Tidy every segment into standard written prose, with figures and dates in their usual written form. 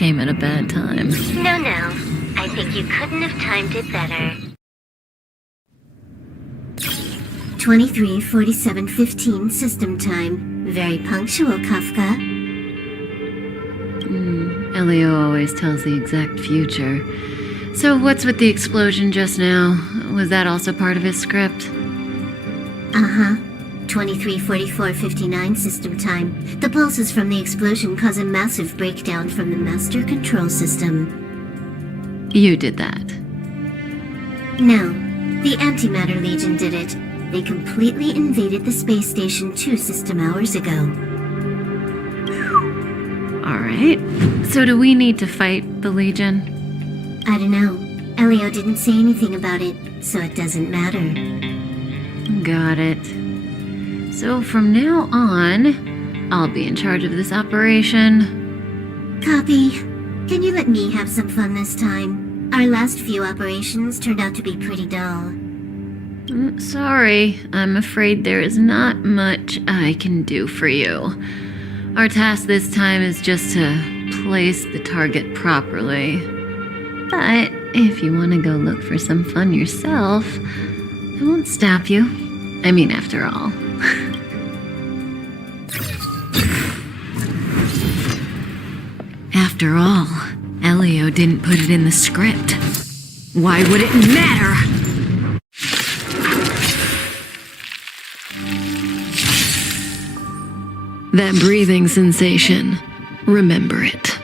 came at a bad time. No. I think you couldn't have timed it better. 23:47:15 system time. Very punctual, Kafka. Elio always tells the exact future. So what's with the explosion just now? Was that also part of his script? Uh-huh. 23:44:59 system time. The pulses from the explosion cause a massive breakdown from the master control system. You did that. No, the Antimatter Legion did it. They completely invaded the space station 2 system hours ago. Alright. So do we need to fight the Legion? I don't know. Elio didn't say anything about it, so it doesn't matter. Got it. So from now on, I'll be in charge of this operation. Copy. Can you let me have some fun this time? Our last few operations turned out to be pretty dull. Sorry, I'm afraid there is not much I can do for you. Our task this time is just to place the target properly. But if you want to go look for some fun yourself, I won't stop you. I mean, after all. After all, Elio didn't put it in the script. Why would it matter? That breathing sensation. Remember it.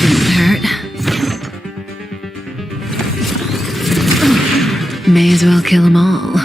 Didn't hurt. May as well kill them all.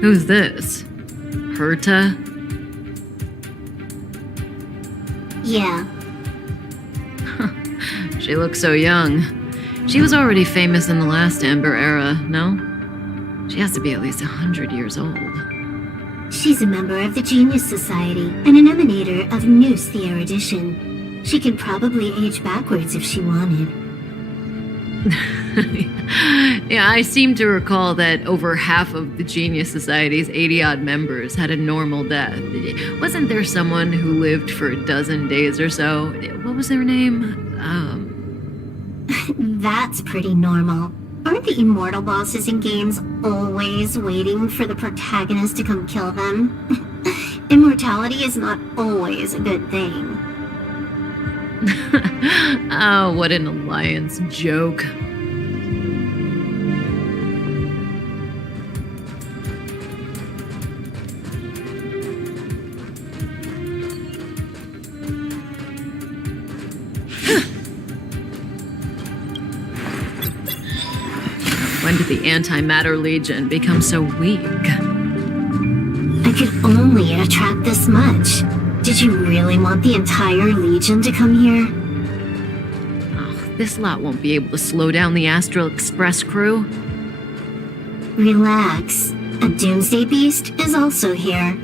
Who's this? Herta? Yeah. She looks so young. She was already famous in the last Amber era, no? She has to be at least 100 years old. She's a member of the Genius Society and an emanator of Noose the Erudition. She could probably age backwards if she wanted. Yeah, I seem to recall that over half of the Genius Society's 80-odd members had a normal death. Wasn't there someone who lived for a dozen days or so? What was their name? That's pretty normal. Aren't the immortal bosses in games always waiting for the protagonist to come kill them? Immortality is not always a good thing. Oh, what an alliance joke. When did the Antimatter Legion become so weak? I could only attract this much. Did you really want the entire Legion to come here? Oh, this lot won't be able to slow down the Astral Express crew. Relax. A Doomsday Beast is also here.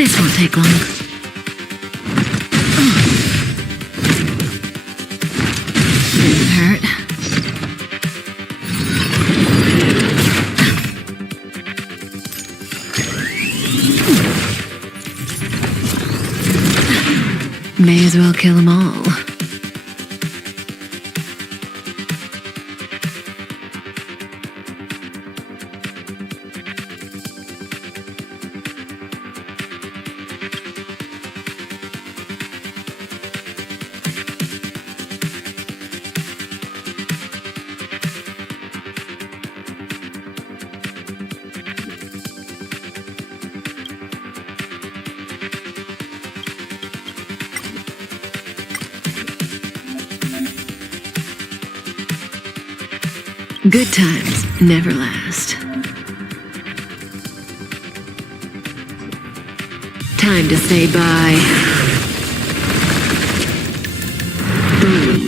This won't take long. Didn't hurt. May as well kill them all. Good times never last. Time to say bye. Boom.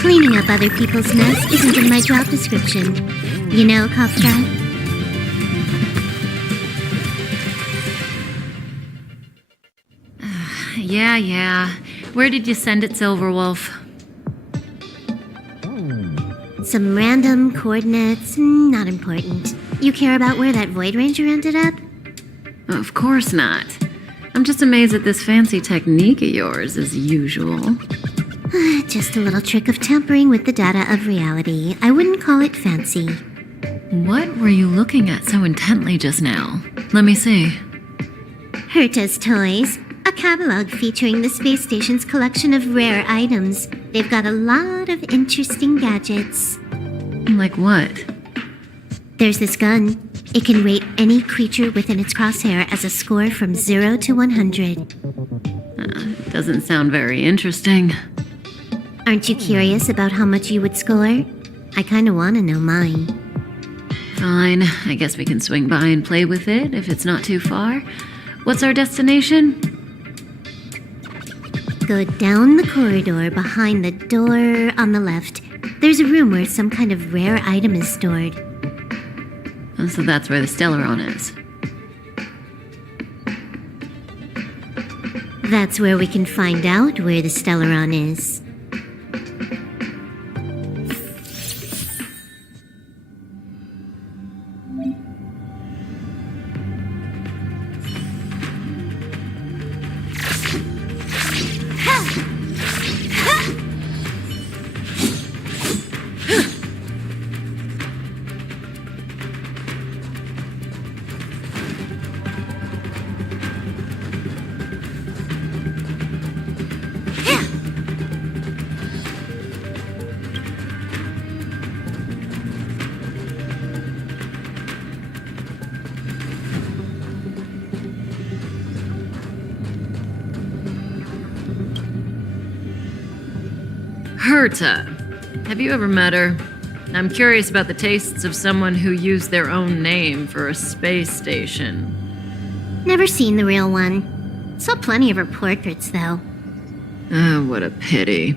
Cleaning up other people's mess isn't in my job description. You know, Coptra? Yeah. Where did you send it, Silverwolf? Some random coordinates, not important. You care about where that Void Ranger ended up? Of course not. I'm just amazed at this fancy technique of yours, as usual. Just a little trick of tampering with the data of reality. I wouldn't call it fancy. What were you looking at so intently just now? Let me see. Herta's Toys, a catalog featuring the space station's collection of rare items. They've got a lot of interesting gadgets. Like what? There's this gun. It can rate any creature within its crosshair as a score from 0 to 100. Doesn't sound very interesting. Aren't you curious about how much you would score? I kinda wanna know mine. Fine, I guess we can swing by and play with it if it's not too far. What's our destination? Go down the corridor behind the door on the left. There's a room where some kind of rare item is stored. Oh, so that's where the Stellaron is. That's where we can find out where the Stellaron is. Herta. Have you ever met her? I'm curious about the tastes of someone who used their own name for a space station. Never seen the real one. Saw plenty of her portraits, though. Oh, what a pity.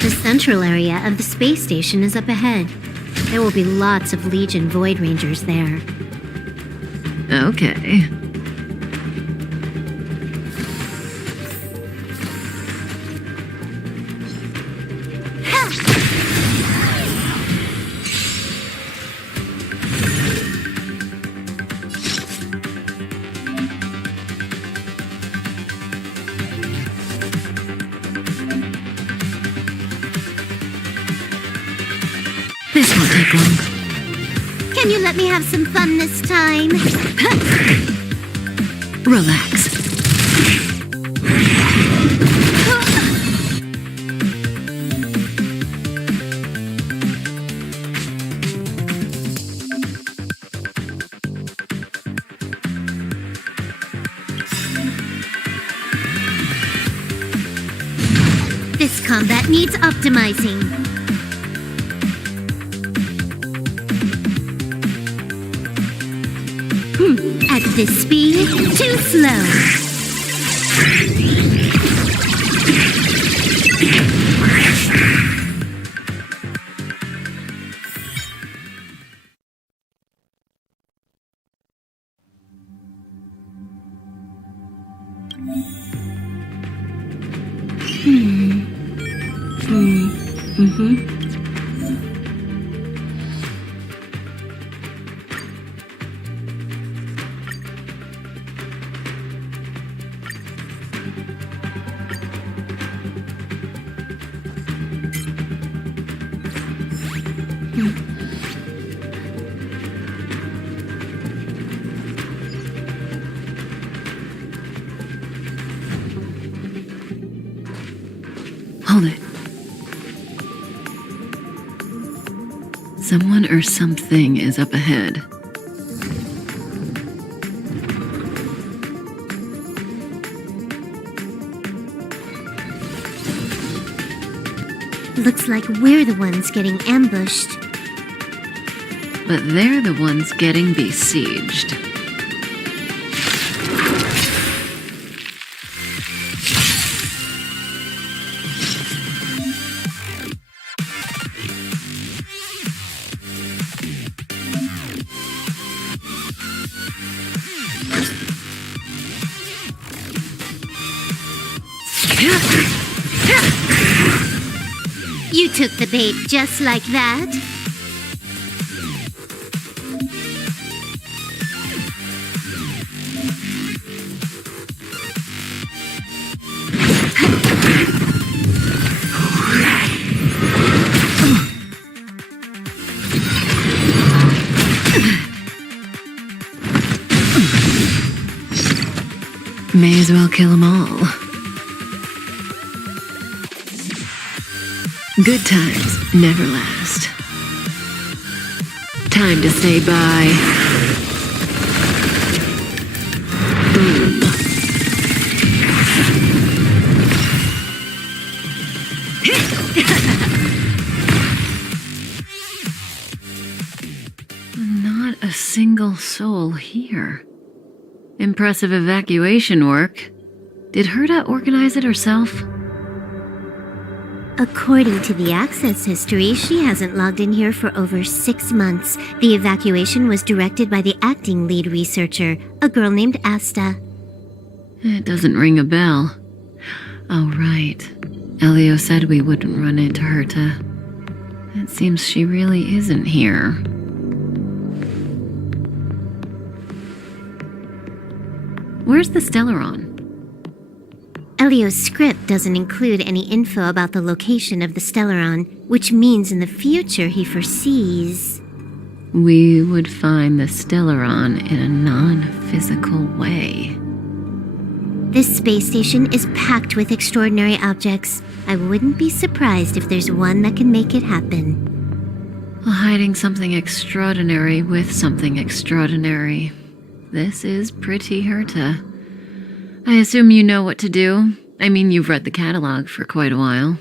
The central area of the space station is up ahead. There will be lots of Legion Void Rangers there. Okay. This won't take long. Can you let me have some fun this time? Relax. combat needs optimizing. At this speed, too slow. Hold it. Someone or something is up ahead. Looks like we're the ones getting ambushed. But they're the ones getting besieged. You took the bait just like that? May as well kill them all. Good times never last. Time to say bye. Boom. Not a single soul here. Impressive evacuation work. Did Herta organize it herself? According to the access history, she hasn't logged in here for over 6 months. The evacuation was directed by the acting lead researcher, a girl named Asta. It doesn't ring a bell. Oh, right. Elio said we wouldn't run into Herta. It seems she really isn't here. Where's the Stellaron? Elio's script doesn't include any info about the location of the Stellaron, which means in the future he foresees... We would find the Stellaron in a non-physical way. This space station is packed with extraordinary objects. I wouldn't be surprised if there's one that can make it happen. Well, hiding something extraordinary with something extraordinary. This is pretty Herta. I assume you know what to do. I mean, you've read the catalog for quite a while.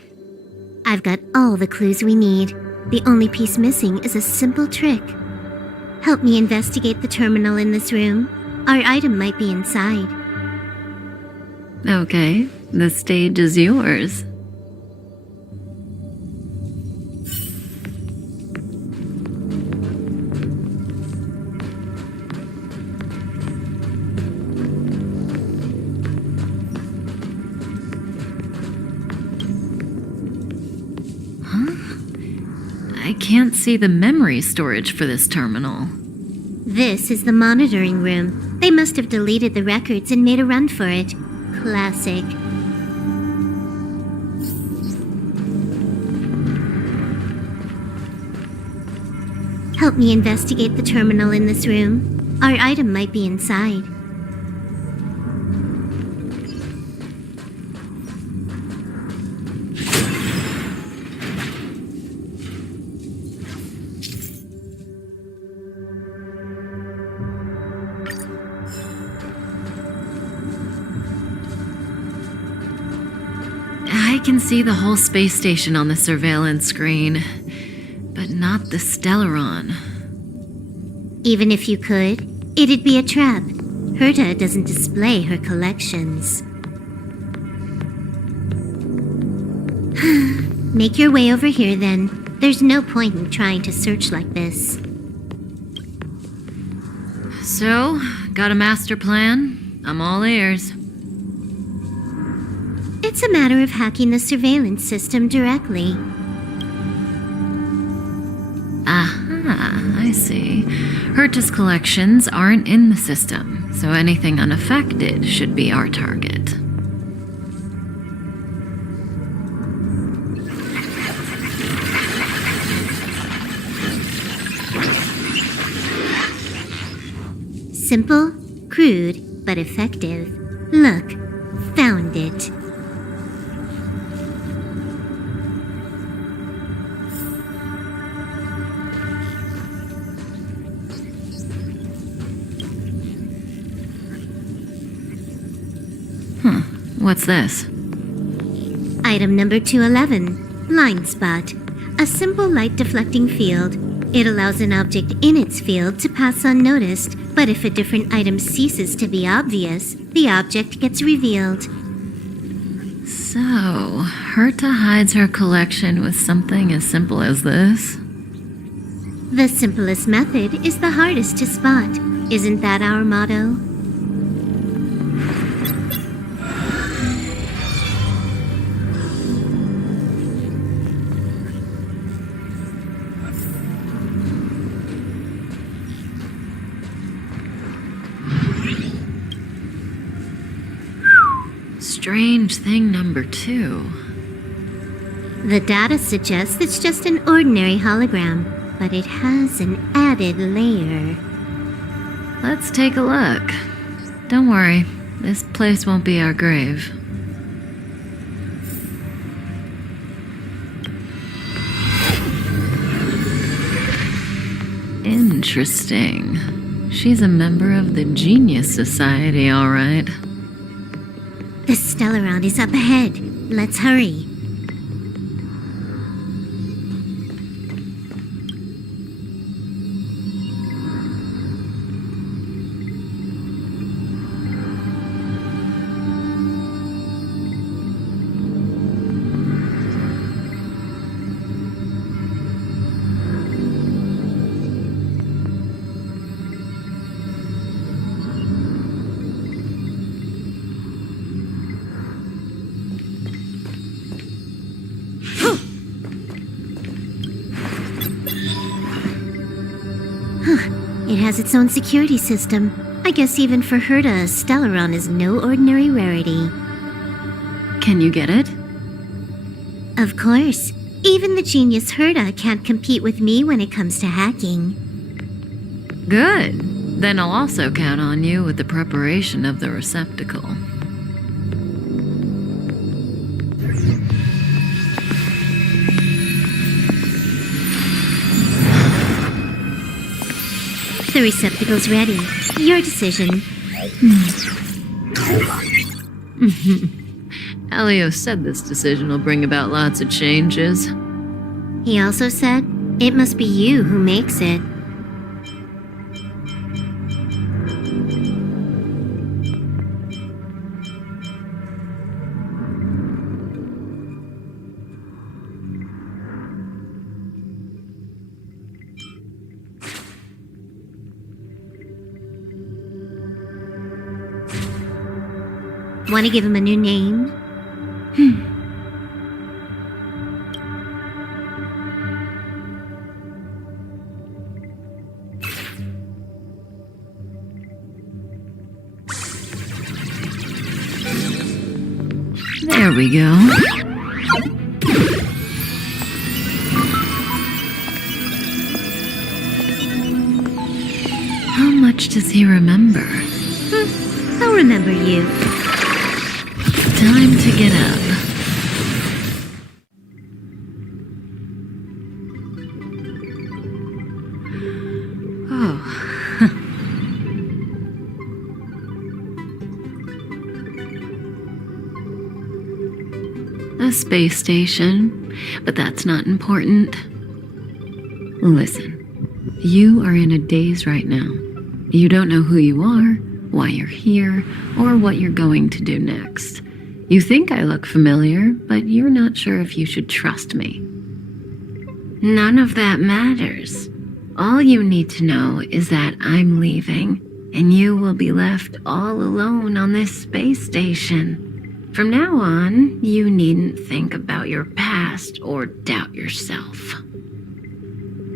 I've got all the clues we need. The only piece missing is a simple trick. Help me investigate the terminal in this room. Our item might be inside. Okay, the stage is yours. I can't see the memory storage for this terminal. This is the monitoring room. They must have deleted the records and made a run for it. Classic. Help me investigate the terminal in this room. Our item might be inside. I I can see the whole space station on the surveillance screen, but not the Stellaron. Even if you could, it'd be a trap. Herta doesn't display her collections. Make your way over here then. There's no point in trying to search like this. So, got a master plan? I'm all ears. It's a matter of hacking the surveillance system directly. Aha, I see. Herta's collections aren't in the system, so anything unaffected should be our target. Simple, crude, but effective. Look, found it. What's this? Item number 211, line spot. A simple light deflecting field. It allows an object in its field to pass unnoticed, but if a different item ceases to be obvious, the object gets revealed. So, Herta hides her collection with something as simple as this? The simplest method is the hardest to spot. Isn't that our motto? Strange thing number 2. The data suggests it's just an ordinary hologram, but it has an added layer. Let's take a look. Don't worry, this place won't be our grave. Interesting. She's a member of the Genius Society, all right. The Stellaron is up ahead. Let's hurry. It has its own security system. I guess even for Herta, a Stellaron is no ordinary rarity. Can you get it? Of course. Even the genius Herta can't compete with me when it comes to hacking. Good. Then I'll also count on you with the preparation of the receptacle. The receptacle's ready. Your decision. Elio said this decision will bring about lots of changes. He also said, it must be you who makes it. Want to give him a new name? There we go. How much does he remember? I'll remember you. Time to get up. Oh. A space station, but that's not important. Listen, you are in a daze right now. You don't know who you are, why you're here, or what you're going to do next. You think I look familiar, but you're not sure if you should trust me. None of that matters. All you need to know is that I'm leaving, and you will be left all alone on this space station. From now on, you needn't think about your past or doubt yourself.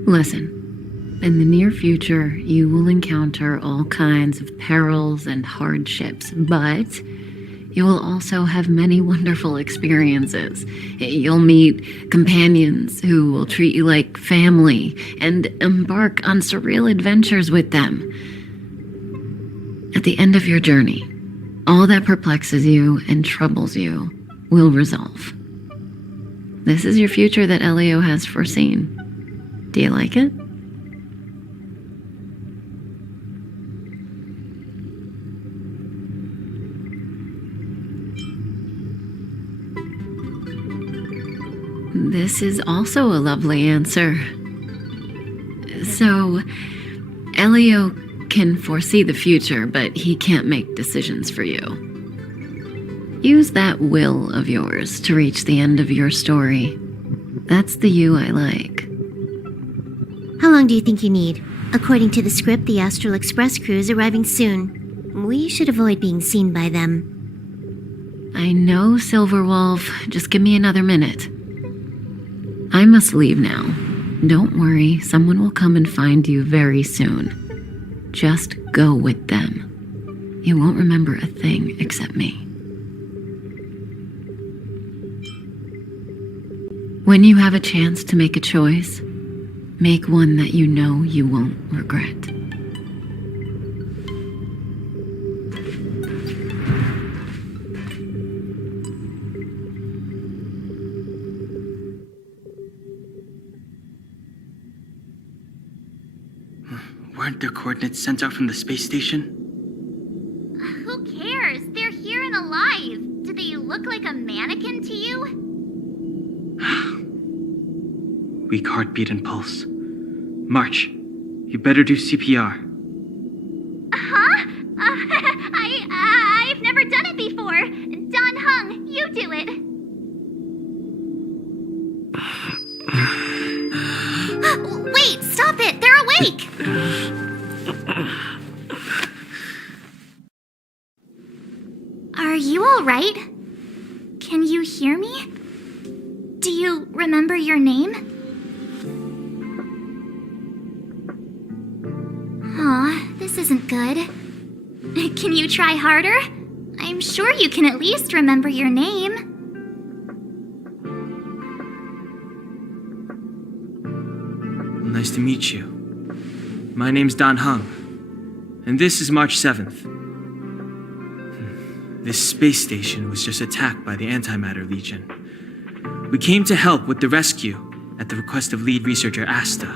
Listen, in the near future, you will encounter all kinds of perils and hardships, but you will also have many wonderful experiences. You'll meet companions who will treat you like family and embark on surreal adventures with them. At the end of your journey, all that perplexes you and troubles you will resolve. This is your future that Elio has foreseen. Do you like it? This is also a lovely answer. So, Elio can foresee the future, but he can't make decisions for you. Use that will of yours to reach the end of your story. That's the you I like. How long do you think you need? According to the script, the Astral Express crew is arriving soon. We should avoid being seen by them. I know, Silverwolf. Just give me another minute. I must leave now. Don't worry, someone will come and find you very soon. Just go with them. You won't remember a thing except me. When you have a chance to make a choice, make one that you know you won't regret. Weren't their coordinates sent out from the space station? Who cares? They're here and alive. Do they look like a mannequin to you? Weak heartbeat and pulse. March, you better do CPR. Huh? I've never done it before. Don Hung, you do it. Wait, stop it! They're awake! Are you all right? Can you hear me? Do you remember your name? Aw, this isn't good. Can you try harder? I'm sure you can at least remember your name. Nice to meet you. My name's Don Hung, and this is March 7th. This space station was just attacked by the Antimatter Legion. We came to help with the rescue at the request of lead researcher Asta.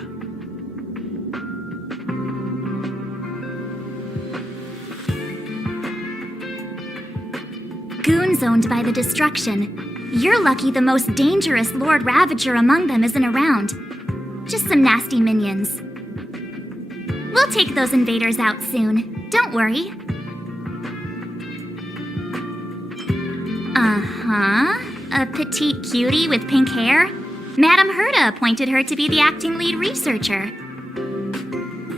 Goons owned by the destruction. You're lucky the most dangerous Lord Ravager among them isn't around. Just some nasty minions. We'll take those invaders out soon. Don't worry. Uh-huh. A petite cutie with pink hair? Madame Herta appointed her to be the acting lead researcher.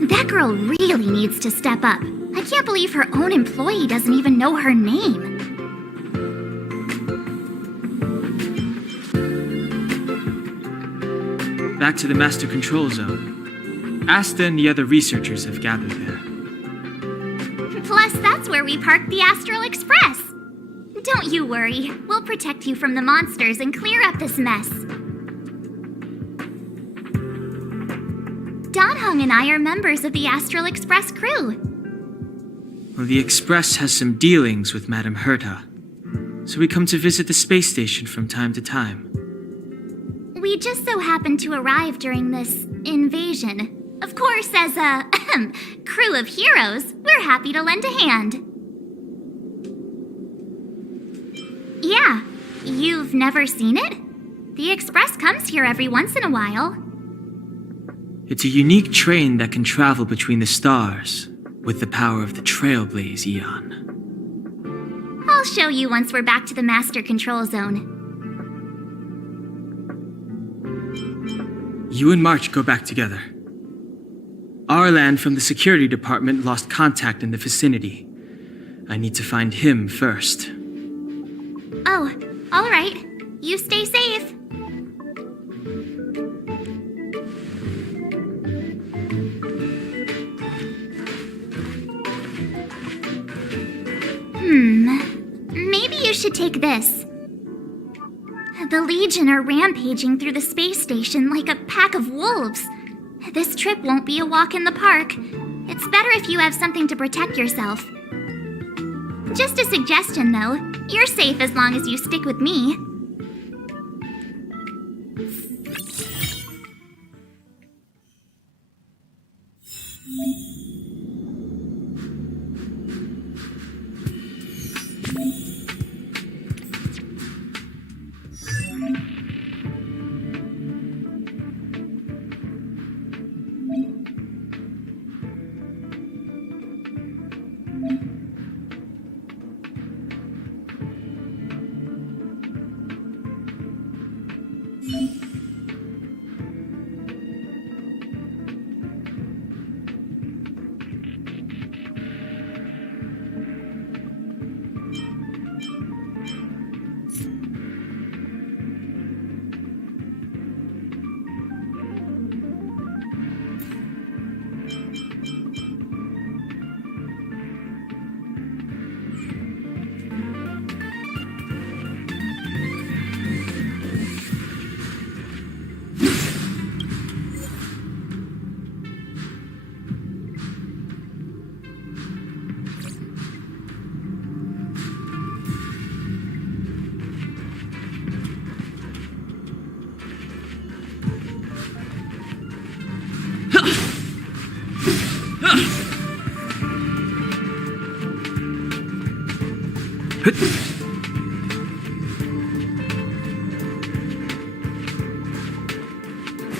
That girl really needs to step up. I can't believe her own employee doesn't even know her name. Back to the Master Control Zone. Asta and the other researchers have gathered there. Plus, that's where we parked the Astral Express. Don't you worry. We'll protect you from the monsters and clear up this mess. Don Hung and I are members of the Astral Express crew. Well, the Express has some dealings with Madame Herta, so we come to visit the space station from time to time. We just so happened to arrive during this invasion. Of course, as a crew of heroes, we're happy to lend a hand. Yeah, You've never seen it? The express comes here every once in a while. It's a unique train that can travel between the stars with the power of the Trailblaze Eon. I'll show you once we're back to the Master Control Zone. You and March go back together. Arlan from the security department lost contact in the vicinity. I need to find him first. Oh, all right. You stay safe. Maybe you should take this. The Legion are rampaging through the space station like a pack of wolves. This trip won't be a walk in the park. It's better if you have something to protect yourself. Just a suggestion, though. You're safe as long as you stick with me.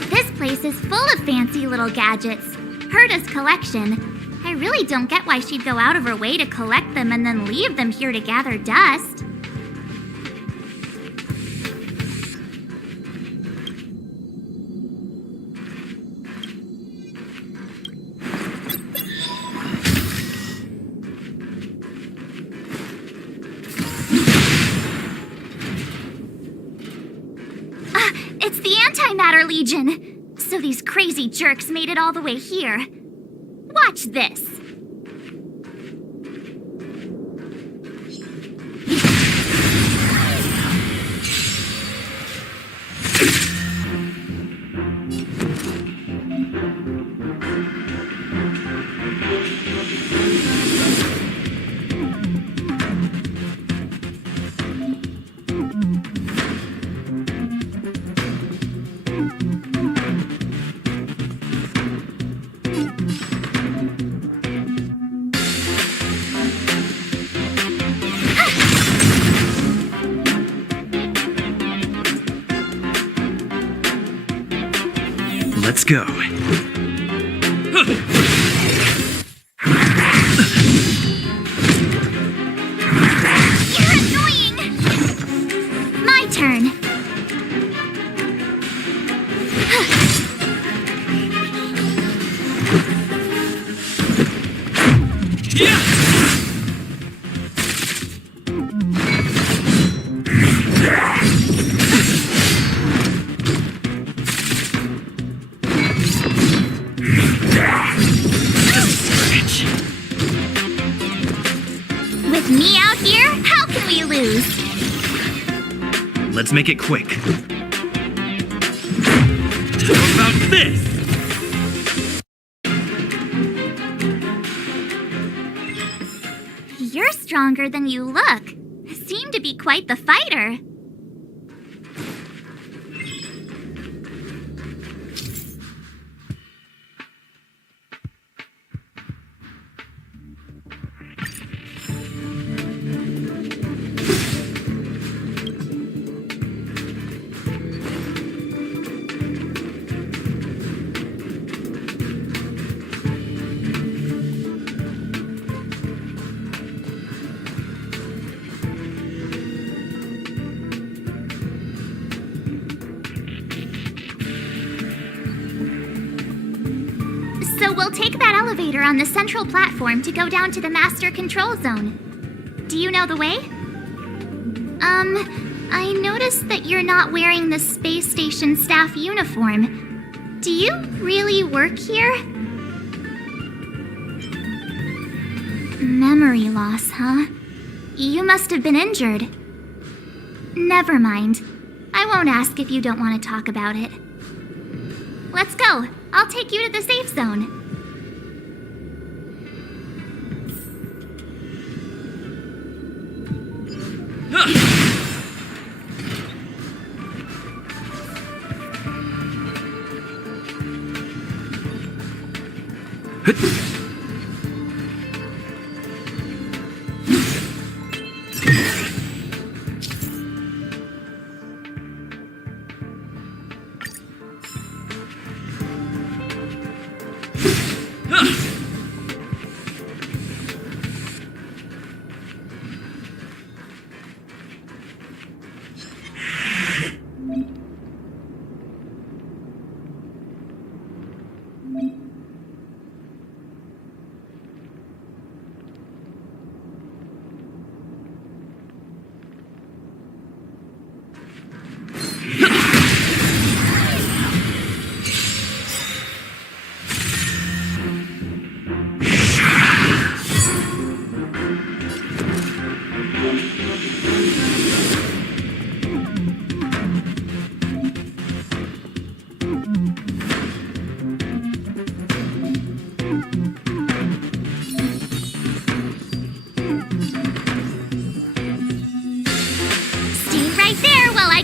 This place is full of fancy little gadgets. Herta's collection. I really don't get why she'd go out of her way to collect them and then leave them here to gather dust. It's the Antimatter Legion! So these crazy jerks made it all the way here. Watch this. Let's go. You're annoying! My turn. With me out here, how can we lose? Let's make it quick. How about this? You're stronger than you look. Seem to be quite the fighter. So we'll take that elevator on the central platform to go down to the master control zone. Do you know the way? I noticed that you're not wearing the space station staff uniform. Do you really work here? Memory loss, huh? You must have been injured. Never mind. I won't ask if you don't want to talk about it. Let's go. I'll take you to the safe zone.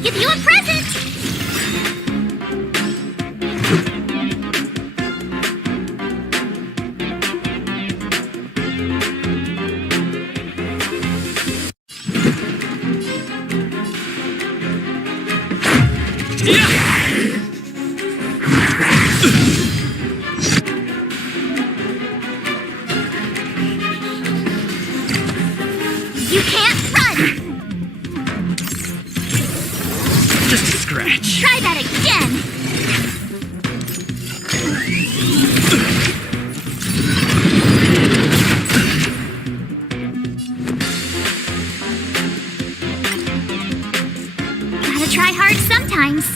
Give you a present! You can't run! Just a scratch. Try that again! Gotta try hard sometimes.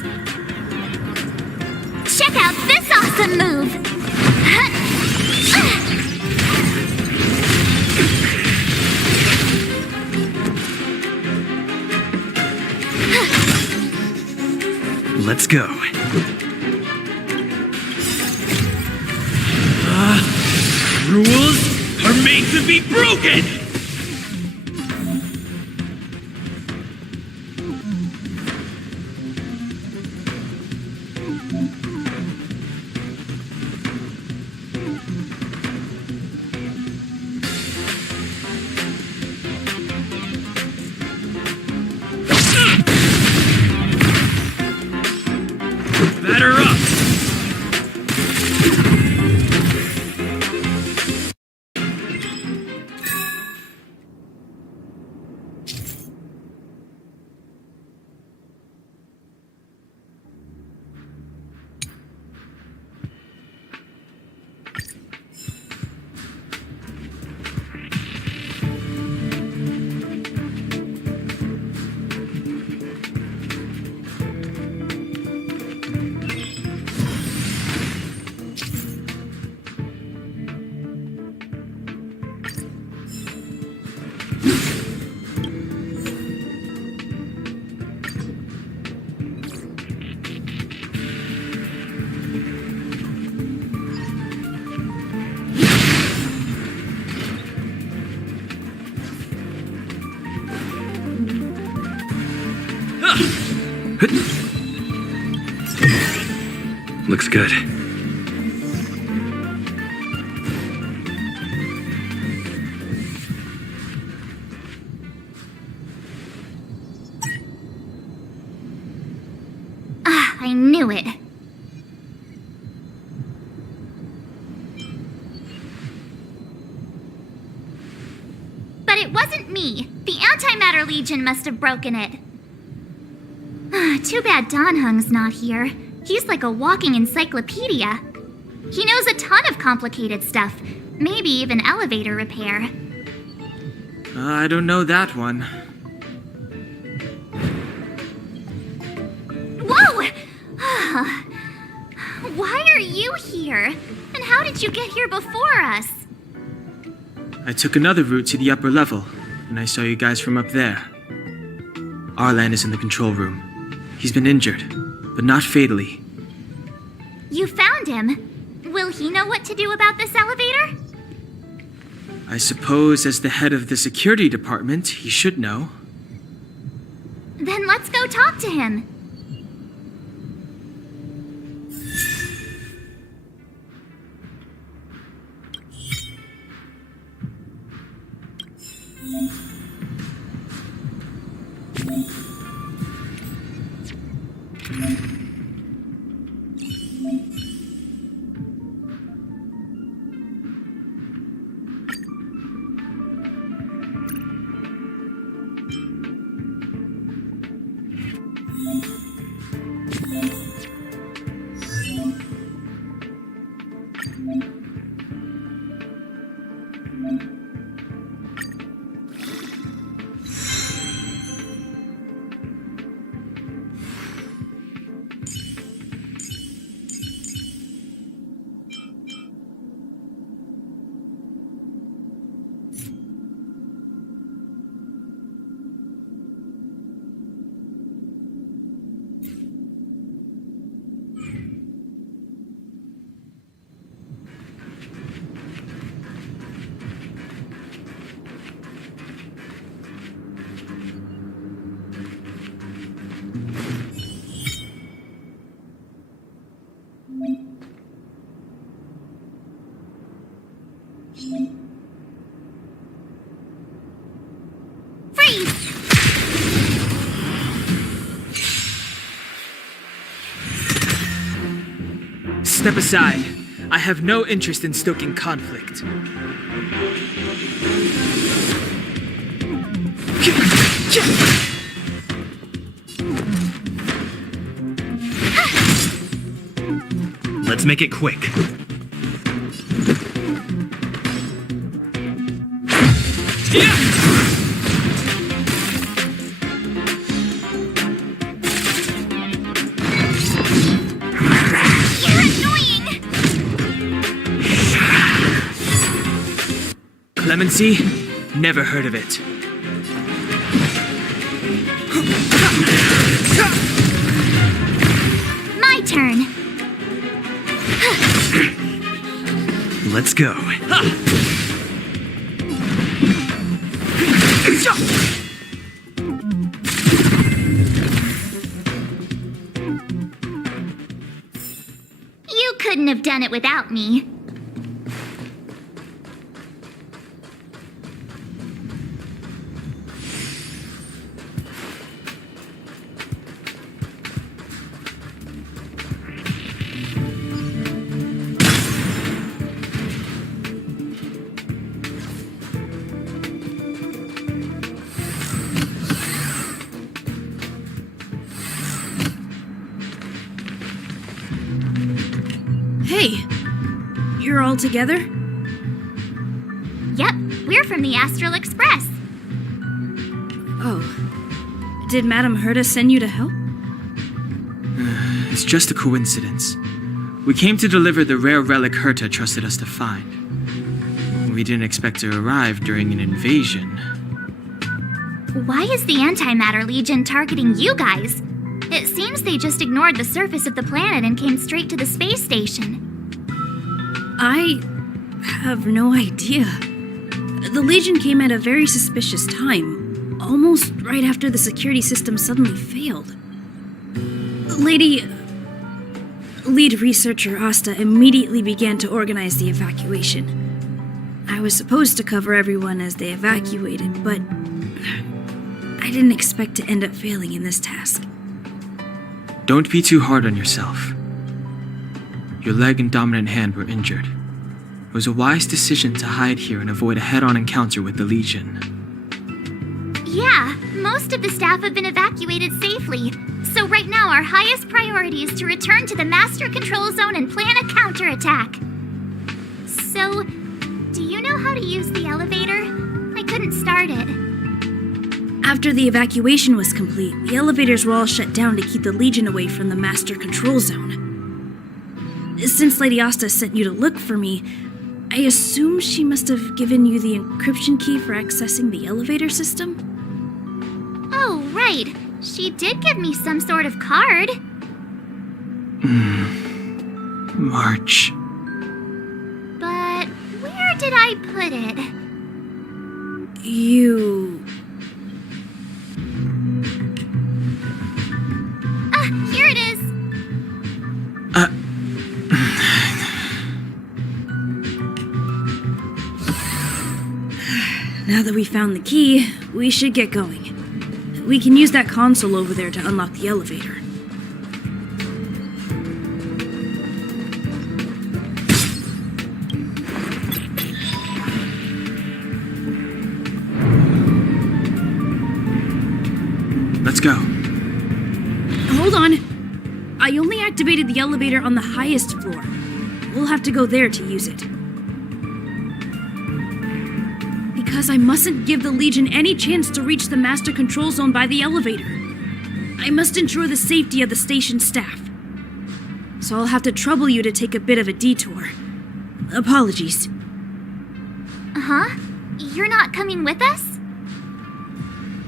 Check out this awesome move! Let's go. Rules are made to be broken! Batter up! Looks good. I knew it. But it wasn't me. The Antimatter Legion must have broken it. Too bad Dan Hung's not here. He's like a walking encyclopedia. He knows a ton of complicated stuff, maybe even elevator repair. I don't know that one. Whoa! Why are you here? And how did you get here before us? I took another route to the upper level, and I saw you guys from up there. Arlan is in the control room. He's been injured, but not fatally. You found him. Will he know what to do about this elevator? I suppose as the head of the security department, he should know. Then let's go talk to him. Step aside. I have no interest in stoking conflict. Let's make it quick. Clemency? Never heard of it. My turn. Let's go. You couldn't have done it without me. Hey, you're all together? Yep, we're from the Astral Express. Oh. Did Madame Herta send you to help? It's just a coincidence. We came to deliver the rare relic Herta trusted us to find. We didn't expect to arrive during an invasion. Why is the Antimatter Legion targeting you guys? It seems they just ignored the surface of the planet and came straight to the space station. I have no idea. The Legion came at a very suspicious time, almost right after the security system suddenly failed. Lead researcher Asta immediately began to organize the evacuation. I was supposed to cover everyone as they evacuated, but I didn't expect to end up failing in this task. Don't be too hard on yourself. Your leg and dominant hand were injured. It was a wise decision to hide here and avoid a head-on encounter with the Legion. Yeah, most of the staff have been evacuated safely, so right now our our highest priority is to return to the Master Control Zone and plan a counterattack. So, do you know how to use the elevator? I couldn't start it. After the evacuation was complete, the elevators were all shut down to keep the Legion away from the Master Control Zone. Since Lady Asta sent you to look for me, I assume she must have given you the encryption key for accessing the elevator system? Oh, right. She did give me some sort of card. March. But where did I put it? You... Ah, here it is. Now that we found the key, we should get going. We can use that console over there to unlock the elevator. Let's go. Hold on. I only activated the elevator on the highest floor. We'll have to go there to use it. Because I mustn't give the Legion any chance to reach the Master Control Zone by the elevator. I must ensure the safety of the station staff. So I'll have to trouble you to take a bit of a detour. Apologies. Huh? You're not coming with us?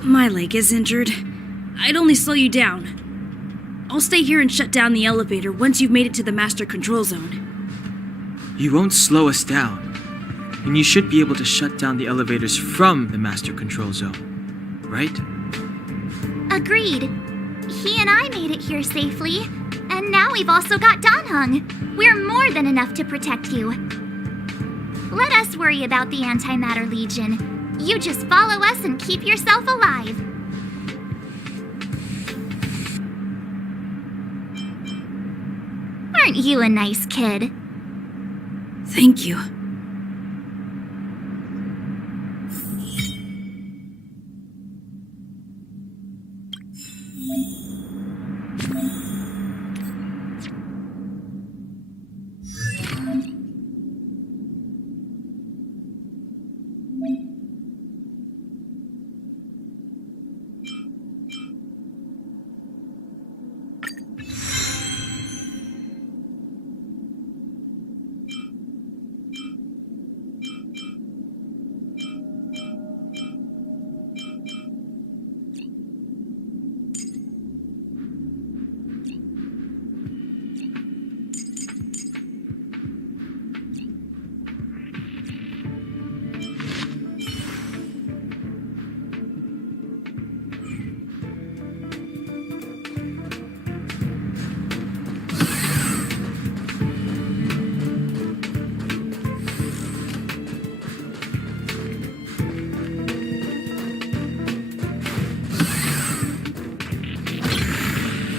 My leg is injured. I'd only slow you down. I'll stay here and shut down the elevator once you've made it to the Master Control Zone. You won't slow us down. And you should be able to shut down the elevators from the Master Control Zone, right? Agreed. He and I made it here safely, and now we've also got Danhung. We're more than enough to protect you. Let us worry about the Antimatter Legion. You just follow us and keep yourself alive. Aren't you a nice kid? Thank you.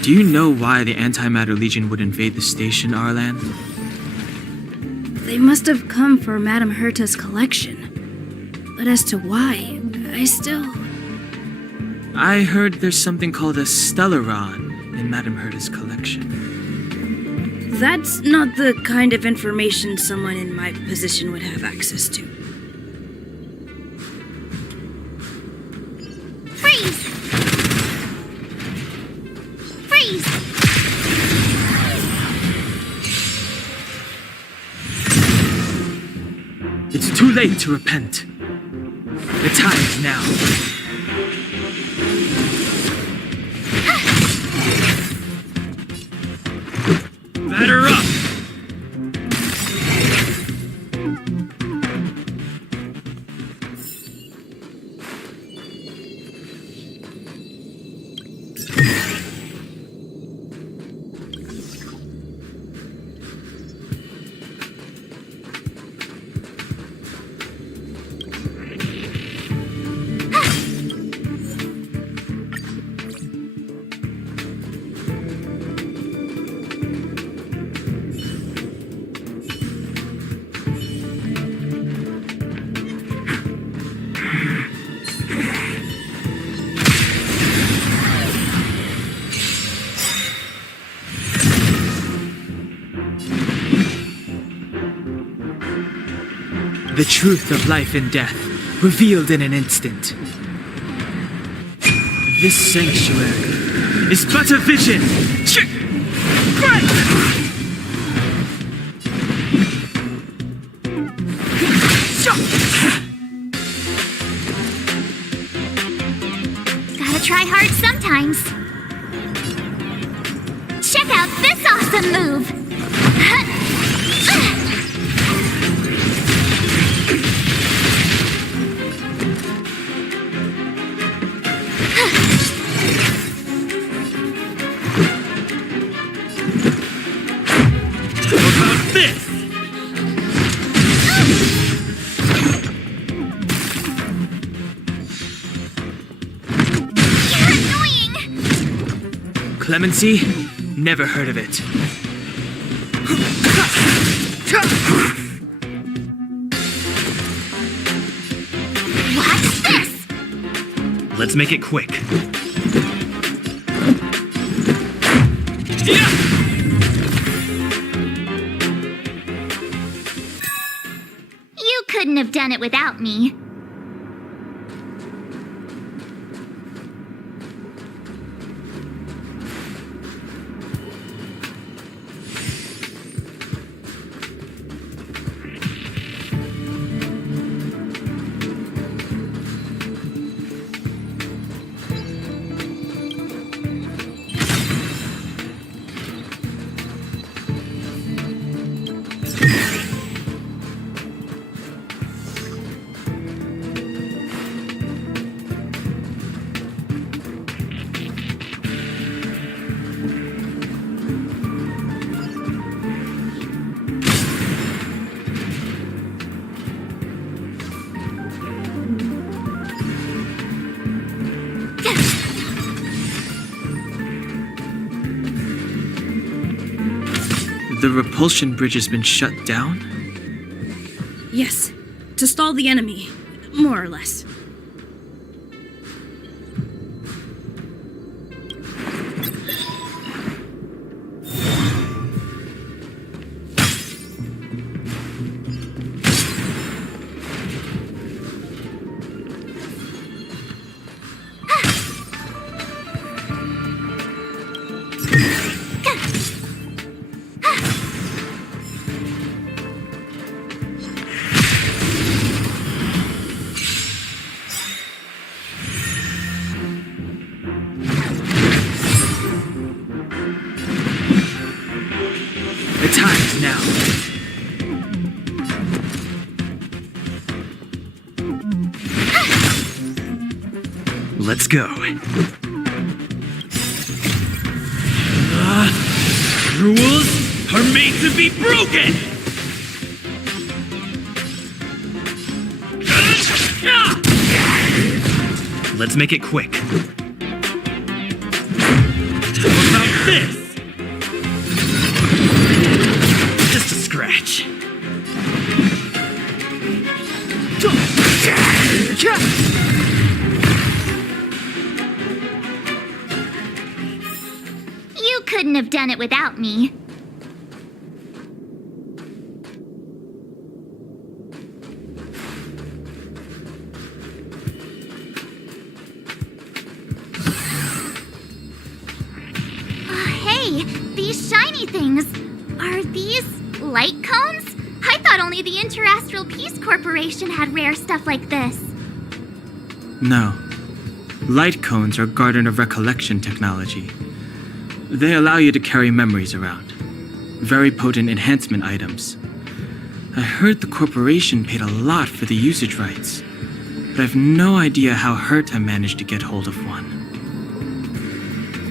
Do you know why the Antimatter Legion would invade the station, Arlan? They must have come for Madame Herta's collection. But as to why, I heard there's something called a Stellaron in Madame Herta's collection. That's not the kind of information someone in my position would have access to. Freeze! Freeze! It's too late to repent. The time is now. Batter up! The truth of life and death, revealed in an instant. This sanctuary is but a vision. Gotta try hard sometimes. Check out this awesome move! How about this? You're annoying! Clemency? Never heard of it. What's this? Let's make it quick. You couldn't have done it without me. The repulsion bridge has been shut down? Yes, to stall the enemy, more or less. The time is now. Let's go. Rules are made to be broken! Let's make it quick. How about this? Just a scratch. You couldn't have done it without me. Hey, these shiny things. Are these light cones? I thought only the Interastral Peace Corporation had rare stuff like this. No. Light cones are Garden of Recollection technology. They allow you to carry memories around. Very potent enhancement items. I heard the corporation paid a lot for the usage rights, but I've no idea how Herta managed to get hold of one.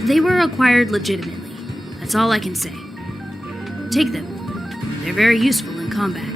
They were acquired legitimately. That's all I can say. Take them. They're very useful in combat.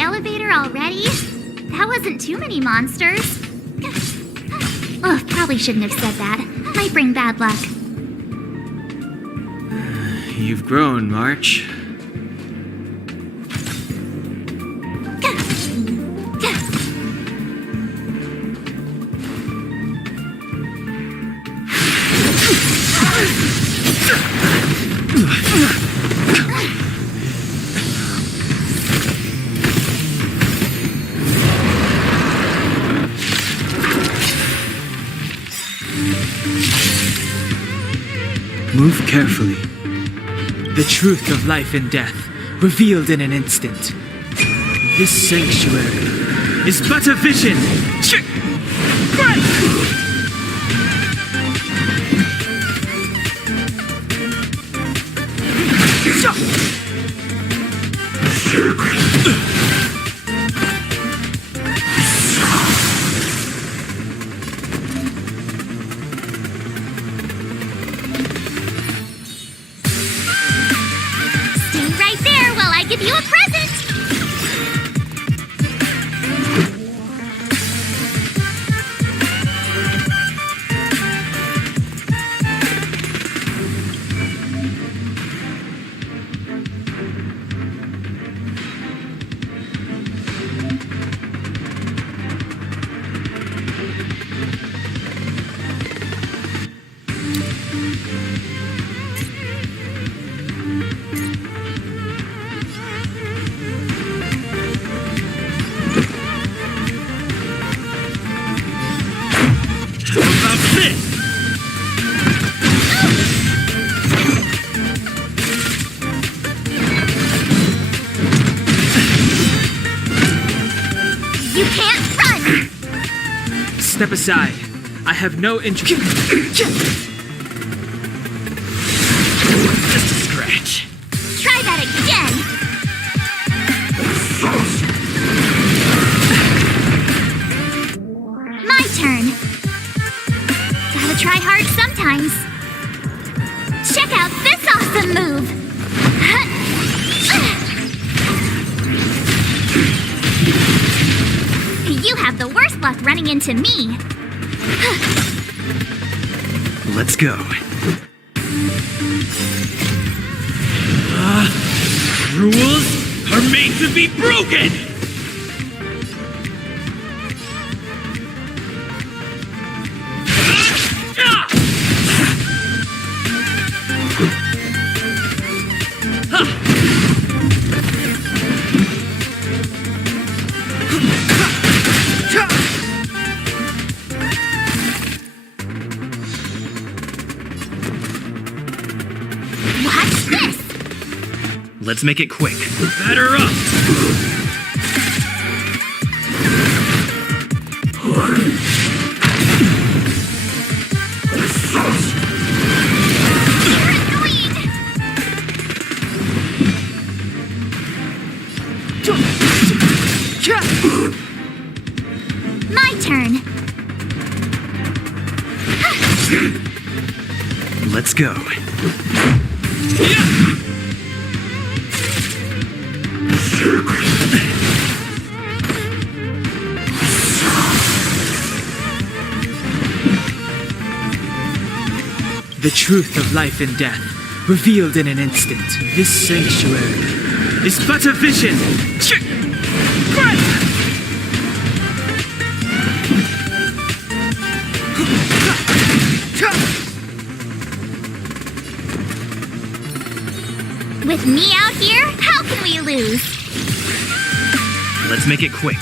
elevator already? That wasn't too many monsters. Oh, probably shouldn't have said that. Might bring bad luck. You've grown, March. Move carefully. The truth of life and death, revealed in an instant. This sanctuary is but a vision. Stay right there while I give you a present! How about this? You can't run! Step aside. I have no interest. Just a scratch. Try that again! My turn. Gotta try hard sometimes. Check out this awesome move! You have the worst luck running into me. Let's go. Rules are made to be broken! Watch this! Let's make it quick. Batter up! You're annoying! My turn. Let's go. The truth of life and death, revealed in an instant. This sanctuary is but a vision. With me out here, how can we lose? Let's make it quick.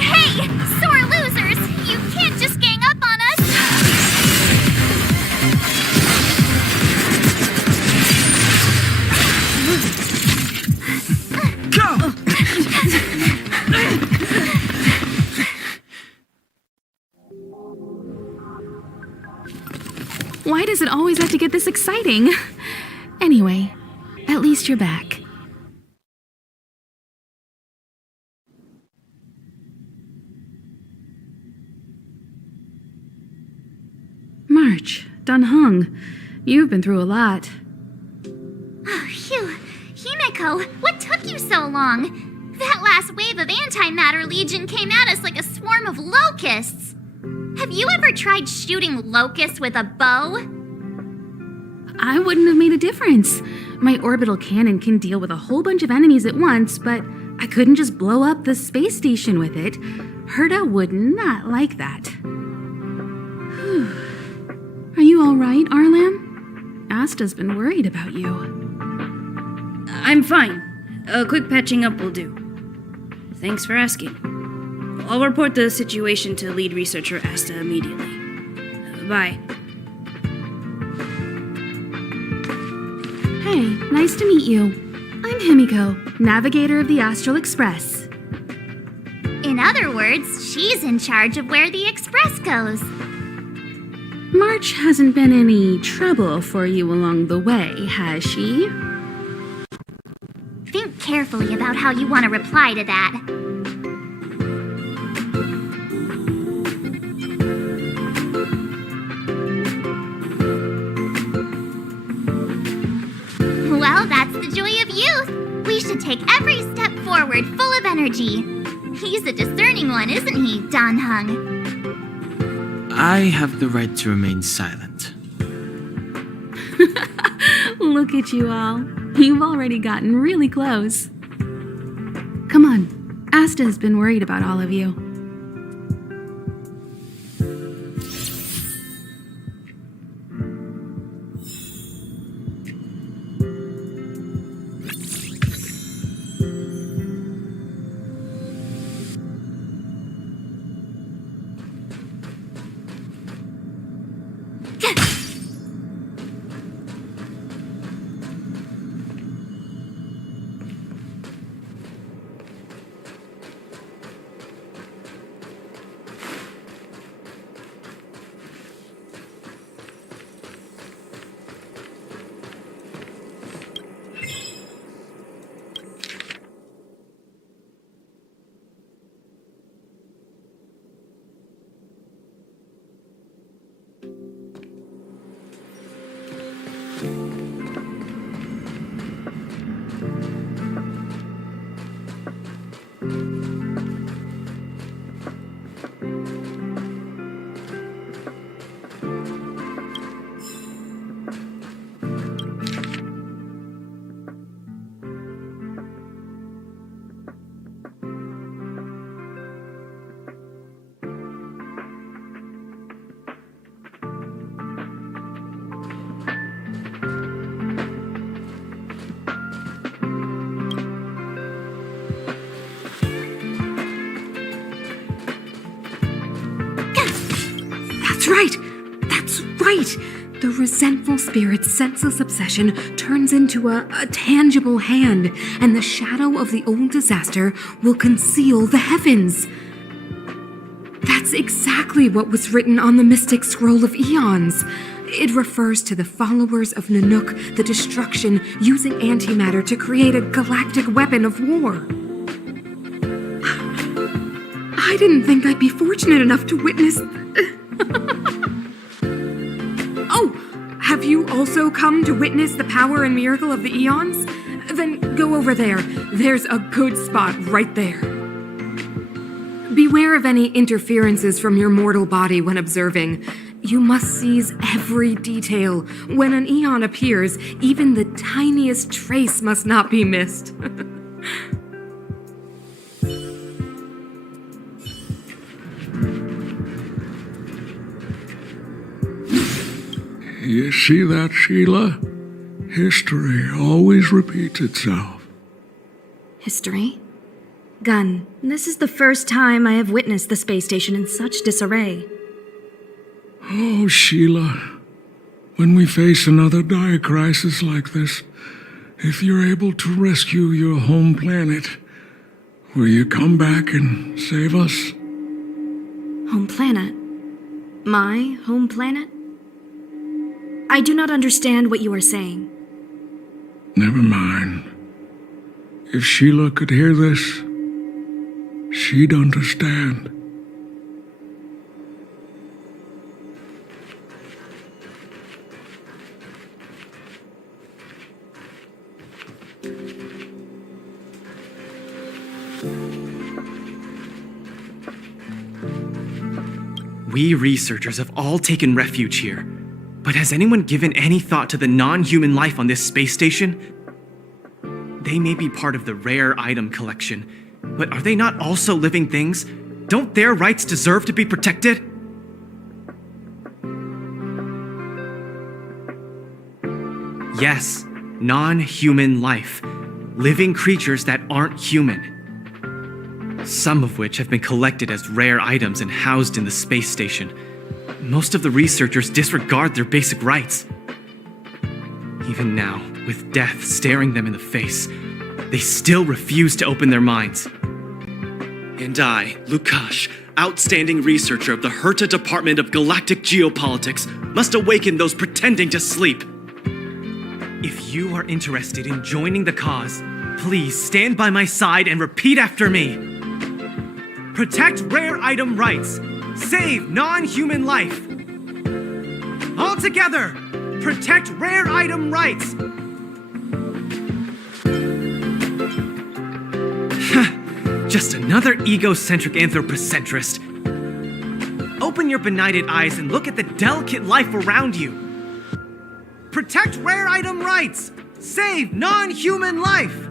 Hey, sore losers! You can't just gang up on us! Go! Why does it always have to get this exciting? Anyway, at least you're back. March, Dunhung, you've been through a lot. Oh, phew. Himeko, what took you so long? That last wave of antimatter legion came at us like a swarm of locusts. Have you ever tried shooting locusts with a bow? I wouldn't have made a difference. My orbital cannon can deal with a whole bunch of enemies at once, but I couldn't just blow up the space station with it. Herta would not like that. Whew. Are you all right, Arlam? Asta's been worried about you. I'm fine. A quick patching up will do. Thanks for asking. I'll report the situation to lead researcher Asta immediately. Bye. Hey, nice to meet you. I'm Himiko, navigator of the Astral Express. In other words, she's in charge of where the express goes. March hasn't been any trouble for you along the way, has she? Think carefully about how you want to reply to that. Well, that's the joy of youth. We should take every step forward full of energy. He's a discerning one, isn't he, Danhung? I have the right to remain silent. Look at you all. You've already gotten really close. Come on. Asta has been worried about all of you. That's right! The resentful spirit's senseless obsession turns into a tangible hand, and the shadow of the old disaster will conceal the heavens. That's exactly what was written on the Mystic Scroll of Eons. It refers to the followers of Nanook, the destruction, using antimatter to create a galactic weapon of war. I didn't think I'd be fortunate enough to witness... Oh, have you also come to witness the power and miracle of the Eons? Then go over there. There's a good spot right there. Beware of any interferences from your mortal body when observing. You must seize every detail. When an Eon appears, even the tiniest trace must not be missed. You see that, Sheila? History always repeats itself. History? Gun, this is the first time I have witnessed the space station in such disarray. Oh, Sheila. When we face another dire crisis like this, if you're able to rescue your home planet, will you come back and save us? Home planet? My home planet? I do not understand what you are saying. Never mind. If Sheila could hear this, she'd understand. We researchers have all taken refuge here, but has anyone given any thought to the non-human life on this space station? They may be part of the rare item collection, but are they not also living things? Don't their rights deserve to be protected? Yes, non-human life. Living creatures that aren't human. Some of which have been collected as rare items and housed in the space station. Most of the researchers disregard their basic rights. Even now, with death staring them in the face, they still refuse to open their minds. And I, Lukash, outstanding researcher of the Herta Department of Galactic Geopolitics, must awaken those pretending to sleep. If you are interested in joining the cause, please stand by my side and repeat after me. Protect rare item rights. Save non-human life. All together, protect rare item rights. Just another egocentric anthropocentrist. Open your benighted eyes and look at the delicate life around you. Protect rare item rights. Save non-human life.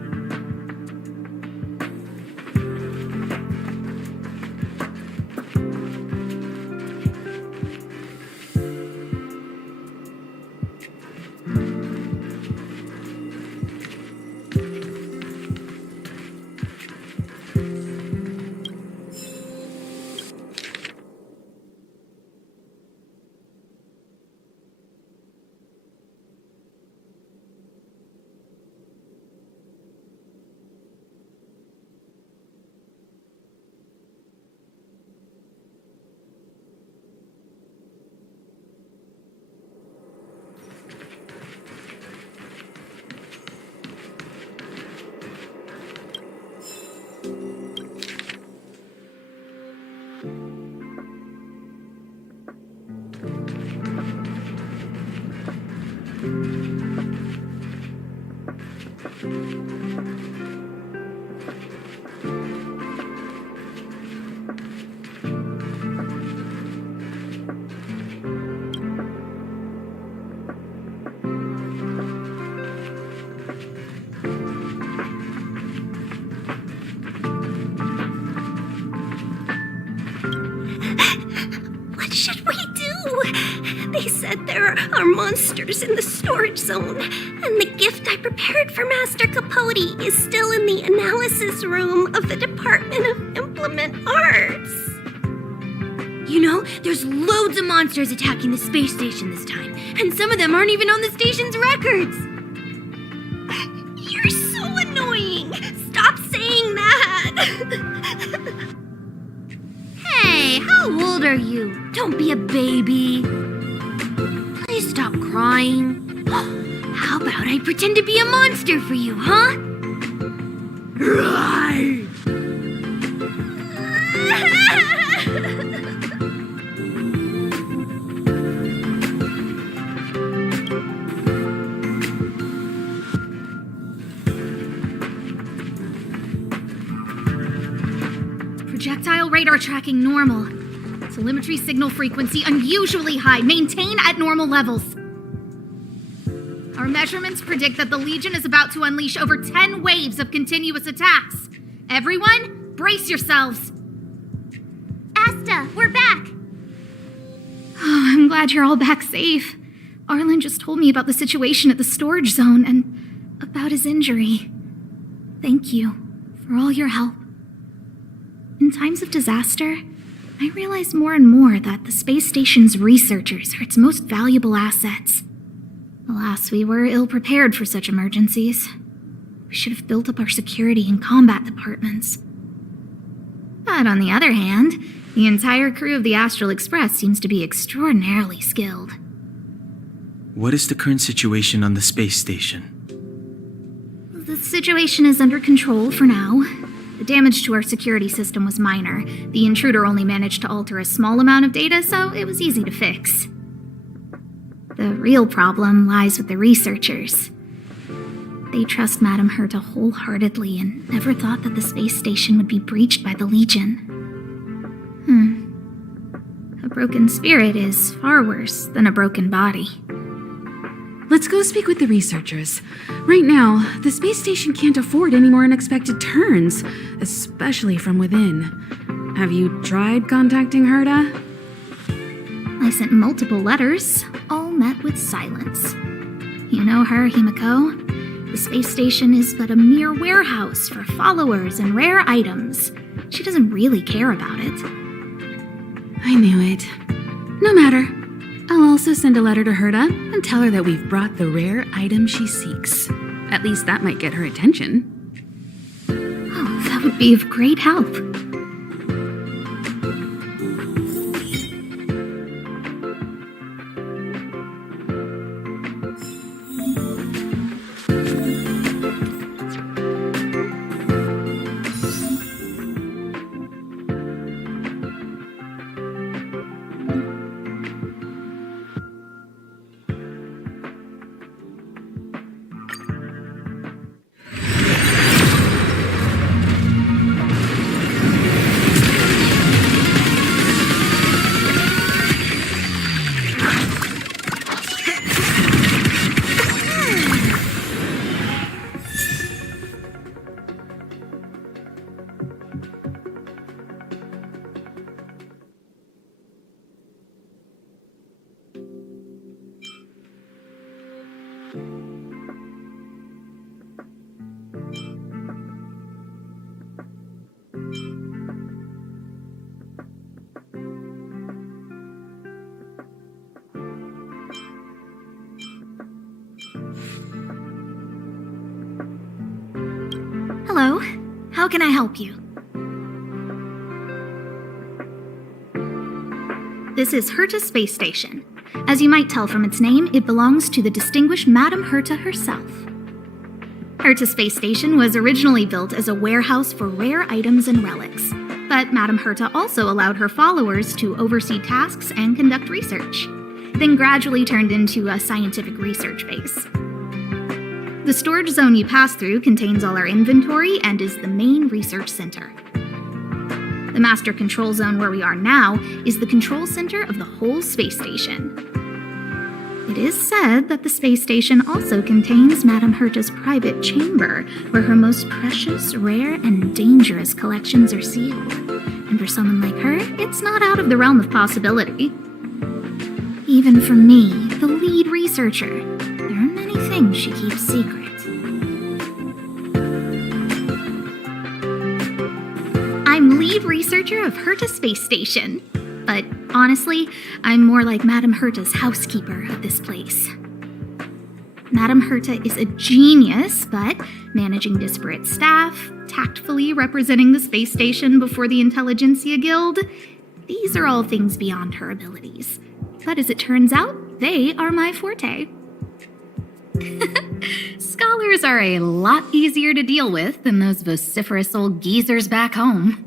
What should we do? They said there are monsters in the storage zone, and the gift I prepared for Master Capote is still in the analysis room of the Department of Implement Arts. You know, there's loads of monsters attacking the space station this time, and some of them aren't even on the station's records. You're so annoying! Stop saying that! Hey, how old are you? Don't be a baby. Please stop crying. How about I pretend to be a monster for you, huh? Projectile radar tracking normal. Telemetry signal frequency unusually high. Maintain at normal levels. Our measurements predict that the Legion is about to unleash over 10 waves of continuous attacks. Everyone, brace yourselves. Asta, we're back. Oh, I'm glad you're all back safe. Arlen just told me about the situation at the storage zone and about his injury. Thank you for all your help. In times of disaster, I realize more and more that the space station's researchers are its most valuable assets. Alas, we were ill-prepared for such emergencies. We should have built up our security and combat departments. But on the other hand, the entire crew of the Astral Express seems to be extraordinarily skilled. What is the current situation on the space station? The situation is under control for now. The damage to our security system was minor. The intruder only managed to alter a small amount of data, so it was easy to fix. The real problem lies with the researchers. They They trust Madame Herta wholeheartedly and never thought that the space station would be breached by the Legion. A broken spirit is far worse than a broken body. Let's go speak with the researchers. Right now, the space station can't afford any more unexpected turns, especially from within. Have you tried contacting Herta? I sent multiple letters, all met with silence. You know her, Himiko. The space station is but a mere warehouse for followers and rare items. She doesn't really care about it. I knew it. No matter. I'll also send a letter to Herta and tell her that we've brought the rare item she seeks. At least that might get her attention. Oh, that would be of great help. Hello, how can I help you? This is Herta Space Station. As you might tell from its name, it belongs to the distinguished Madame Herta herself. Herta Space Station was originally built as a warehouse for rare items and relics, but Madame Herta also allowed her followers to oversee tasks and conduct research, then gradually turned into a scientific research base. The storage zone you pass through contains all our inventory and is the main research center. The master control zone where we are now is the control center of the whole space station. It is said that the space station also contains Madame Herta's private chamber, where her most precious, rare, and dangerous collections are sealed. And for someone like her, it's not out of the realm of possibility. Even for me, the lead researcher, there are many things she keeps secret. I'm lead researcher of Herta Space Station, but honestly, I'm more like Madame Herta's housekeeper of this place. Madame Herta is a genius, but managing disparate staff, tactfully representing the space station before the Intelligentsia Guild, these are all things beyond her abilities. But as it turns out, they are my forte. Scholars are a lot easier to deal with than those vociferous old geezers back home.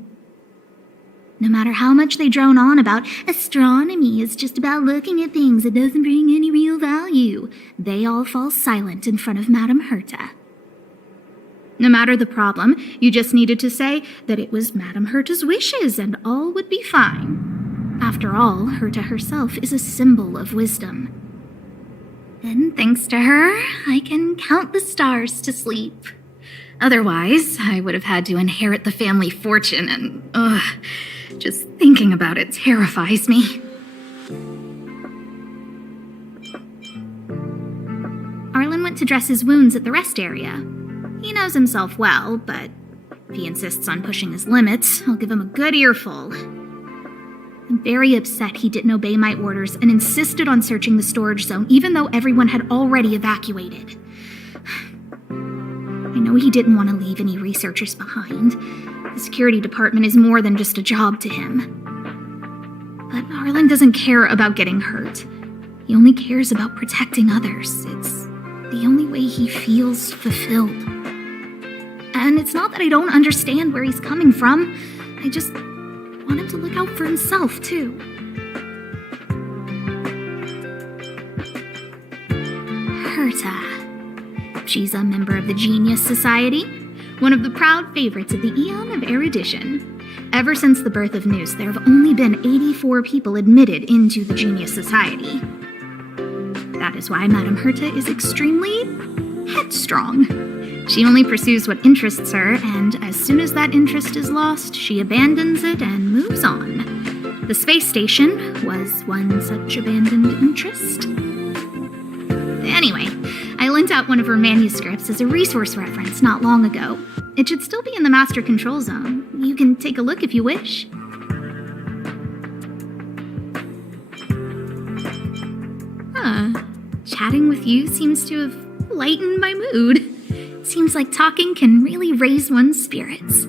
No matter how much they drone on about astronomy is just about looking at things that doesn't bring any real value, they all fall silent in front of Madame Herta. No matter the problem, you just needed to say that it was Madame Herta's wishes and all would be fine. After all, Herta herself is a symbol of wisdom. And thanks to her, I can count the stars to sleep. Otherwise, I would have had to inherit the family fortune and, just thinking about it terrifies me. Arlen went to dress his wounds at the rest area. He knows himself well, but if he insists on pushing his limits, I'll give him a good earful. I'm very upset he didn't obey my orders and insisted on searching the storage zone even though everyone had already evacuated. I know he didn't want to leave any researchers behind. The security department is more than just a job to him. But Arlen doesn't care about getting hurt. He only cares about protecting others. It's the only way he feels fulfilled. And it's not that I don't understand where he's coming from. I just want him to look out for himself, too. Herta. She's a member of the Genius Society, one of the proud favorites of the Eon of Erudition. Ever since the birth of Noose, there have only been 84 people admitted into the Genius Society. That is why Madame Herta is extremely headstrong. She only pursues what interests her, and as soon as that interest is lost, she abandons it and moves on. The space station was one such abandoned interest. Anyway, I lent out one of her manuscripts as a resource reference not long ago. It should still be in the Master Control Zone. You can take a look if you wish. Chatting with you seems to have lightened my mood. Seems like talking can really raise one's spirits.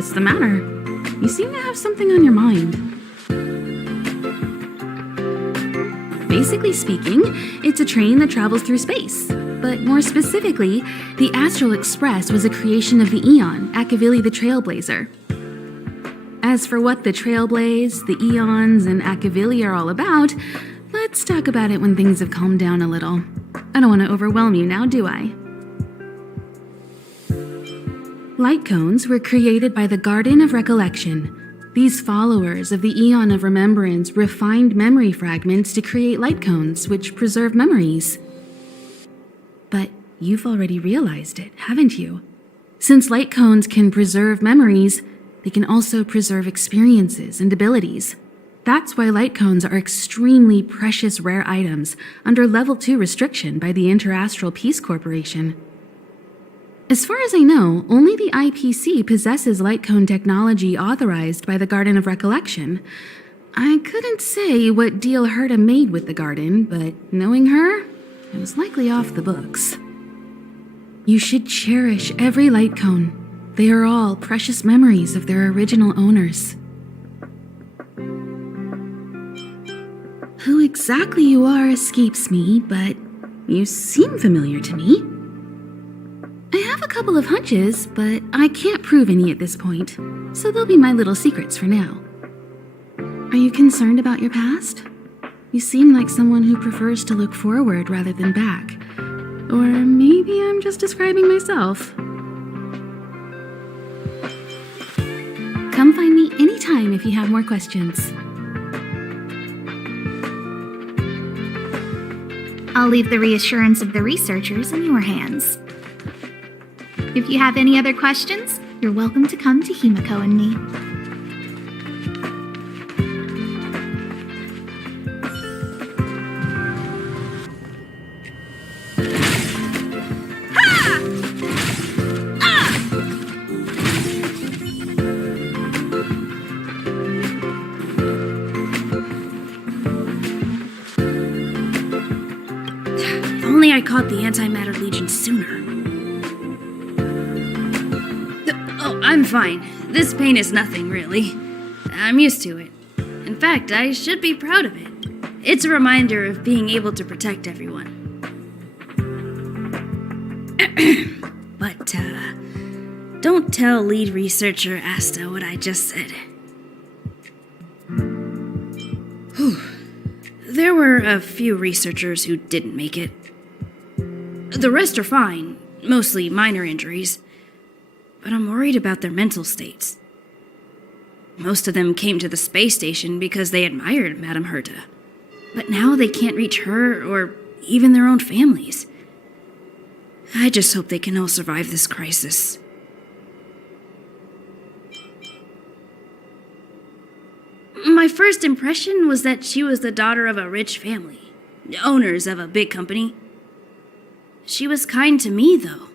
What's the matter? You seem to have something on your mind. Basically speaking, it's a train that travels through space. But more specifically, the Astral Express was a creation of the Eon, Akavili the Trailblazer. As for what the Trailblaze, the Eons, and Akavili are all about, let's talk about it when things have calmed down a little. I don't want to overwhelm you now, do I? Light cones were created by the Garden of Recollection. These followers of the Eon of Remembrance refined memory fragments to create light cones, which preserve memories. But you've already realized it, haven't you? Since light cones can preserve memories, they can also preserve experiences and abilities. That's why light cones are extremely precious rare items under Level 2 restriction by the Interastral Peace Corporation. As far as I know, only the IPC possesses light cone technology authorized by the Garden of Recollection. I couldn't say what deal Herta made with the Garden, but knowing her, it was likely off the books. You should cherish every light cone. They are all precious memories of their original owners. Who exactly you are escapes me, but you seem familiar to me. I have a couple of hunches, but I can't prove any at this point, so they'll be my little secrets for now. Are you concerned about your past? You seem like someone who prefers to look forward rather than back. Or maybe I'm just describing myself. Come find me anytime if you have more questions. I'll leave the reassurance of the researchers in your hands. If you have any other questions, you're welcome to come to Himiko and me. only I caught the Antimatter Legion sooner. Oh, I'm fine. This pain is nothing, really. I'm used to it. In fact, I should be proud of it. It's a reminder of being able to protect everyone. But, don't tell lead researcher Asta what I just said. Whew. There were a few researchers who didn't make it. The rest are fine, mostly minor injuries. But I'm worried about their mental states. Most of them came to the space station because they admired Madame Herta. But now they can't reach her or even their own families. I just hope they can all survive this crisis. My first impression was that she was the daughter of a rich family, owners of a big company. She was kind to me, though.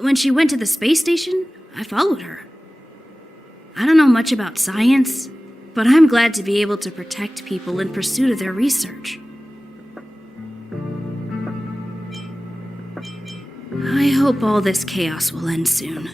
When she went to the space station, I followed her. I don't know much about science, but I'm glad to be able to protect people in pursuit of their research. I hope all this chaos will end soon.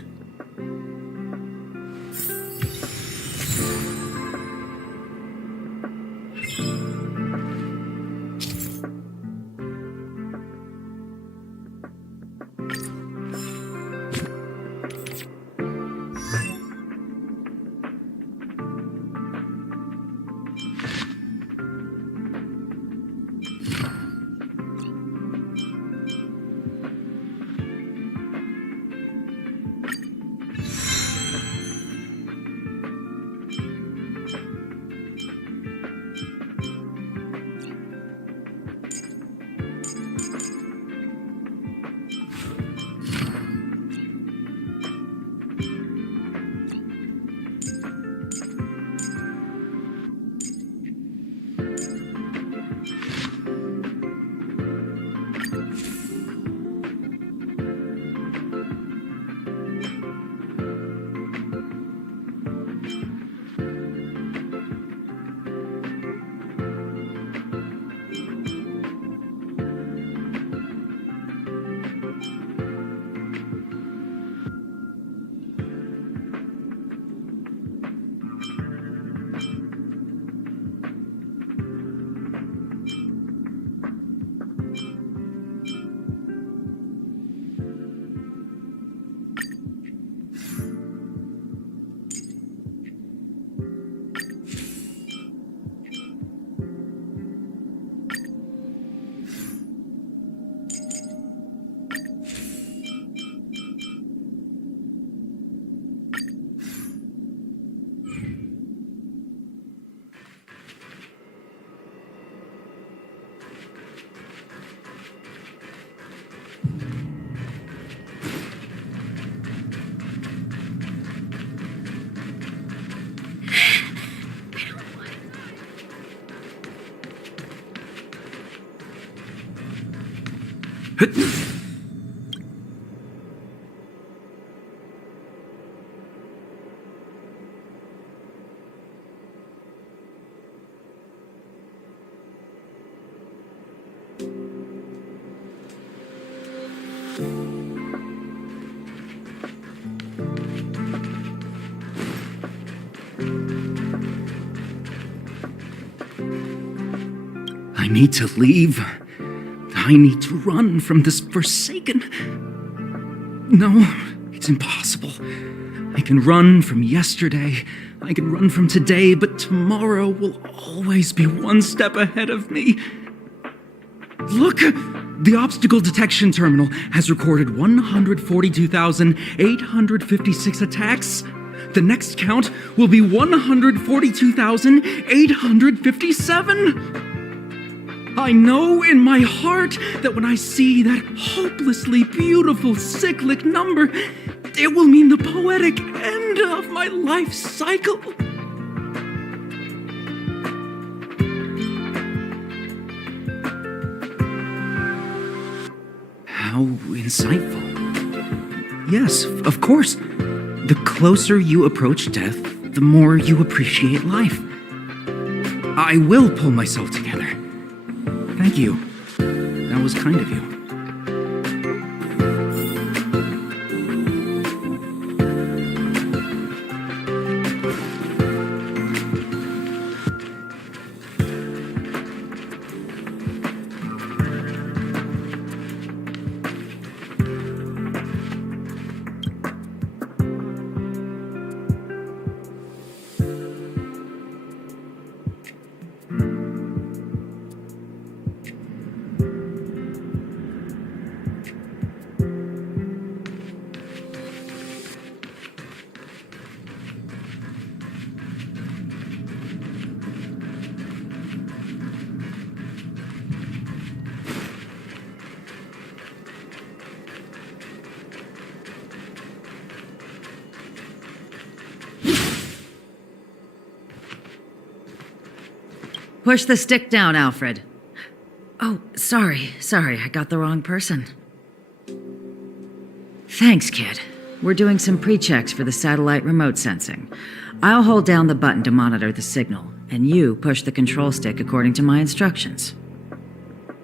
I need to leave. I need to run from this forsaken... No, it's impossible. I can run from yesterday, I can run from today, but tomorrow will always be one step ahead of me. Look! The obstacle detection terminal has recorded 142,856 attacks. The next count will be 142,857. I know in my heart that when I see that hopelessly beautiful cyclic number, it will mean the poetic end of my life cycle. How insightful. Yes, of course. The closer you approach death, the more you appreciate life. I will pull myself together. Thank you. That was kind of you. Push the stick down, Alfred. Oh, sorry, I got the wrong person. Thanks, kid. We're doing some pre-checks for the satellite remote sensing. I'll hold down the button to monitor the signal, and you push the control stick according to my instructions.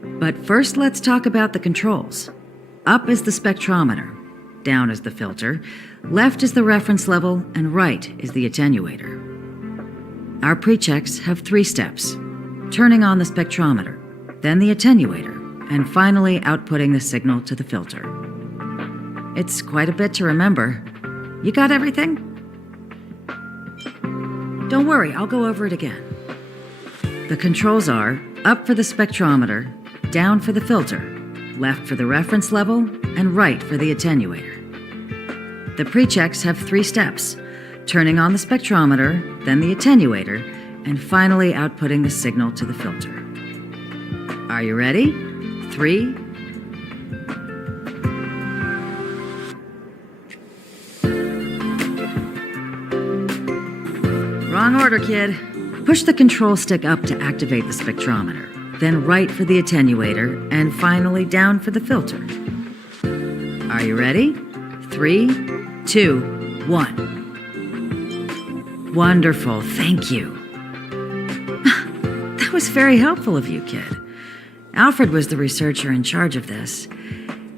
But first, let's talk about the controls. Up is the spectrometer, down is the filter, left is the reference level, and right is the attenuator. Our pre-checks have 3 steps: turning on the spectrometer, then the attenuator, and finally outputting the signal to the filter. It's quite a bit to remember. You got everything? Don't worry, I'll go over it again. The controls are up for the spectrometer, down for the filter, left for the reference level, and right for the attenuator. The pre-checks have 3 steps: turning on the spectrometer, then the attenuator, and finally outputting the signal to the filter. Are you ready? 3. Wrong order, kid. Push the control stick up to activate the spectrometer, then right for the attenuator, and finally down for the filter. Are you ready? 3, 2, 1. Wonderful, thank you. That was very helpful of you, kid. Alfred was the researcher in charge of this.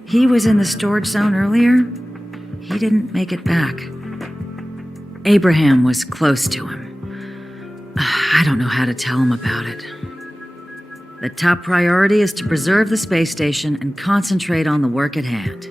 He was in the storage zone earlier. He didn't make it back. Abraham was close to him. I don't know how to tell him about it. The top priority is to preserve the space station and concentrate on the work at hand.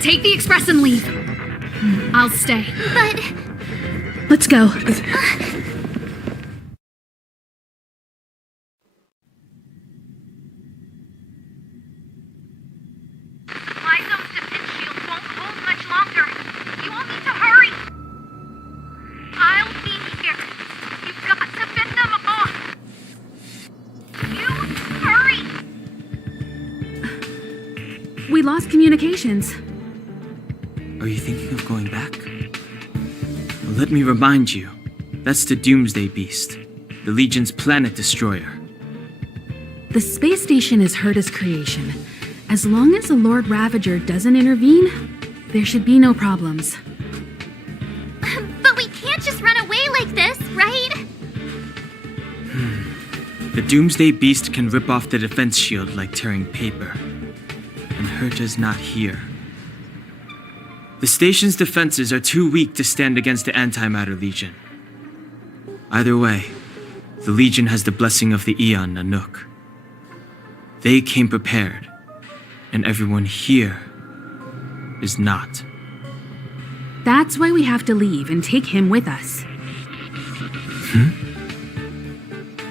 Take the express and leave. I'll stay. But Let's go. Supply zone's defense shield won't hold much longer. You all need to hurry. I'll be here. You've got to fend them off. You hurry. We lost communications. Are you thinking of going back? Well, let me remind you, that's the Doomsday Beast, the Legion's planet destroyer. The space station is Herta's creation. As long as the Lord Ravager doesn't intervene, there should be no problems. But we can't just run away like this, right? The Doomsday Beast can rip off the defense shield like tearing paper. And Herta's not here. The station's defenses are too weak to stand against the Antimatter Legion. Either way, the Legion has the blessing of the Aeon Nanook. They came prepared, and everyone here is not. That's why we have to leave and take him with us.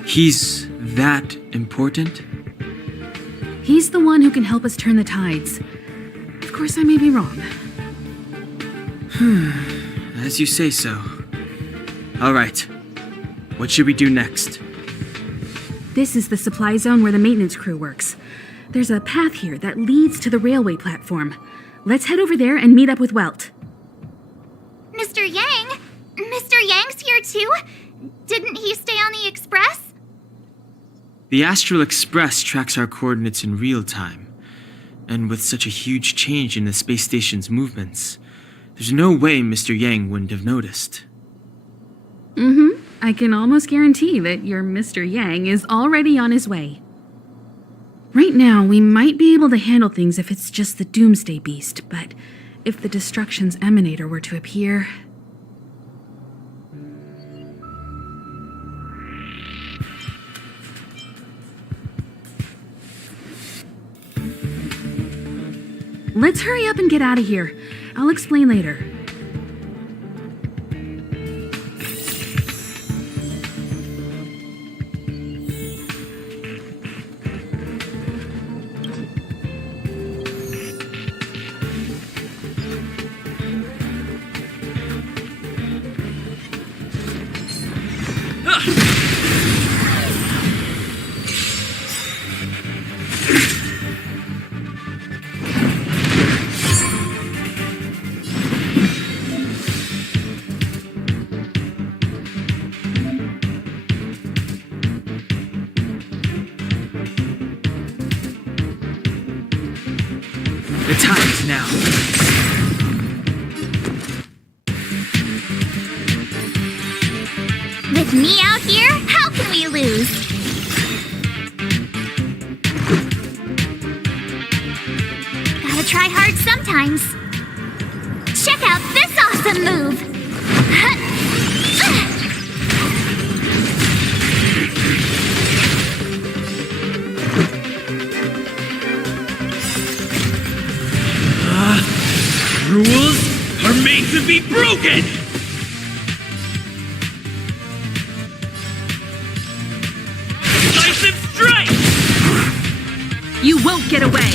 He's that important? He's the one who can help us turn the tides. Of course, I may be wrong. As you say so. All right. What should we do next? This is the supply zone where the maintenance crew works. There's a path here that leads to the railway platform. Let's head over there and meet up with Welt. Mr. Yang, Mr. Yang's here too? Didn't he stay on the Express? The Astral Express tracks our coordinates in real time. And with such a huge change in the space station's movements, there's no way Mr. Yang wouldn't have noticed. I can almost guarantee that your Mr. Yang is already on his way. Right now, we might be able to handle things if it's just the Doomsday Beast, but if the Destruction's Emanator were to appear... Let's hurry up and get out of here. I'll explain later. The time is now. With me out here, how can we lose? Gotta try hard sometimes. Check out this awesome move! Rules are made to be broken! Decisive strike! You won't get away!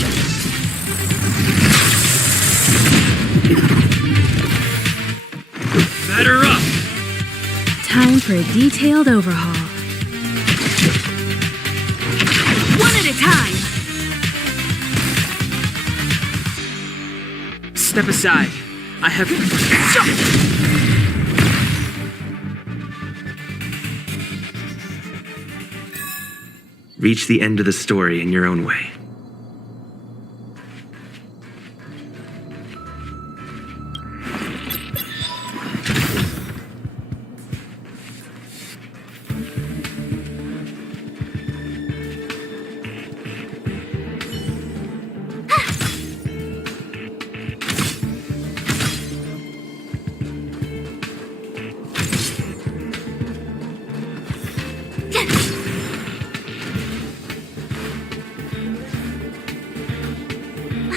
Batter up! Time for a detailed overhaul. One at a time! Step aside. I have... Reach the end of the story in your own way.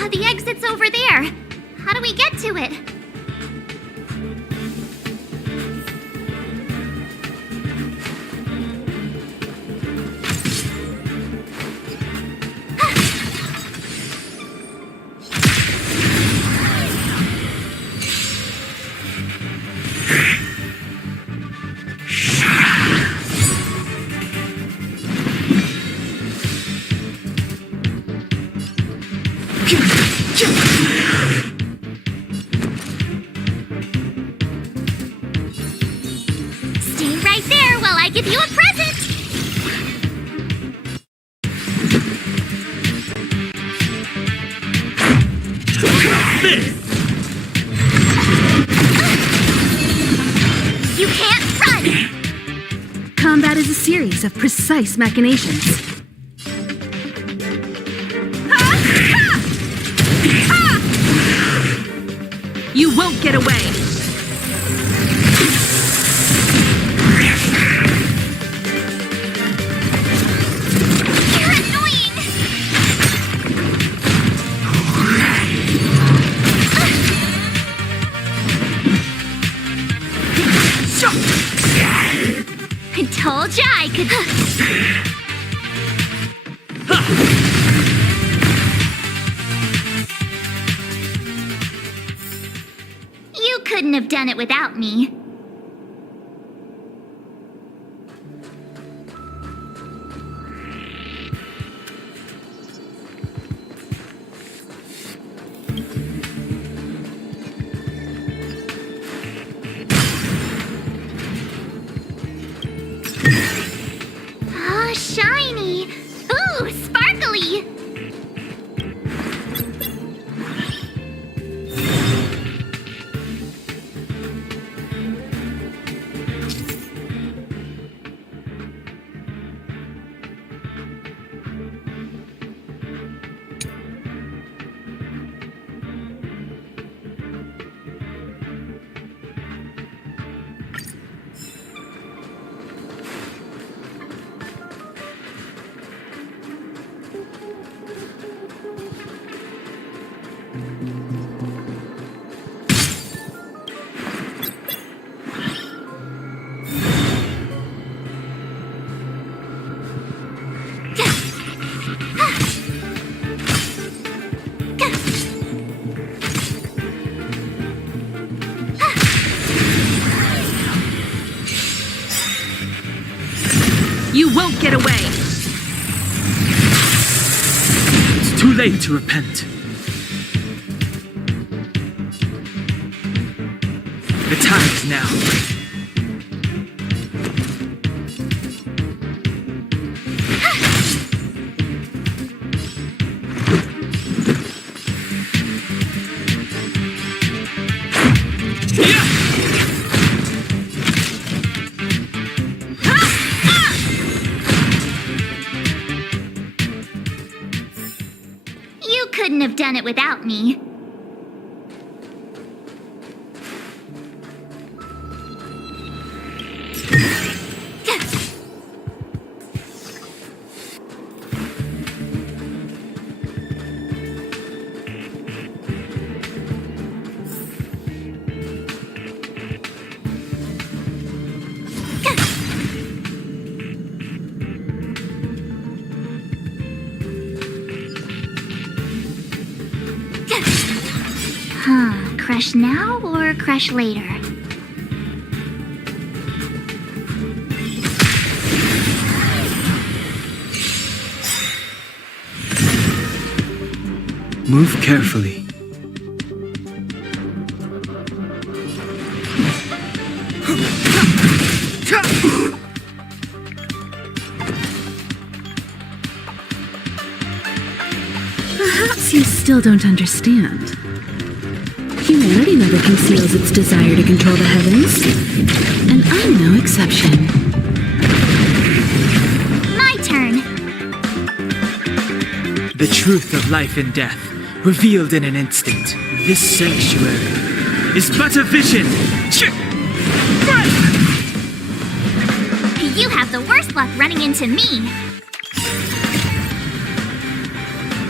The exit's over there. How do we get to it? Stay right there while I give you a present! You can't run! Combat is a series of precise machinations. You won't get away! You're annoying! I told ya I could... You couldn't have done it without me. You won't get away! It's too late to repent. The time is now. You couldn't have done it without me. Crush now or crush later? Move carefully. Perhaps you still don't understand. Humanity never conceals its desire to control the heavens, and I'm no exception. My turn. The truth of life and death, revealed in an instant. This sanctuary is but a vision. You have the worst luck running into me.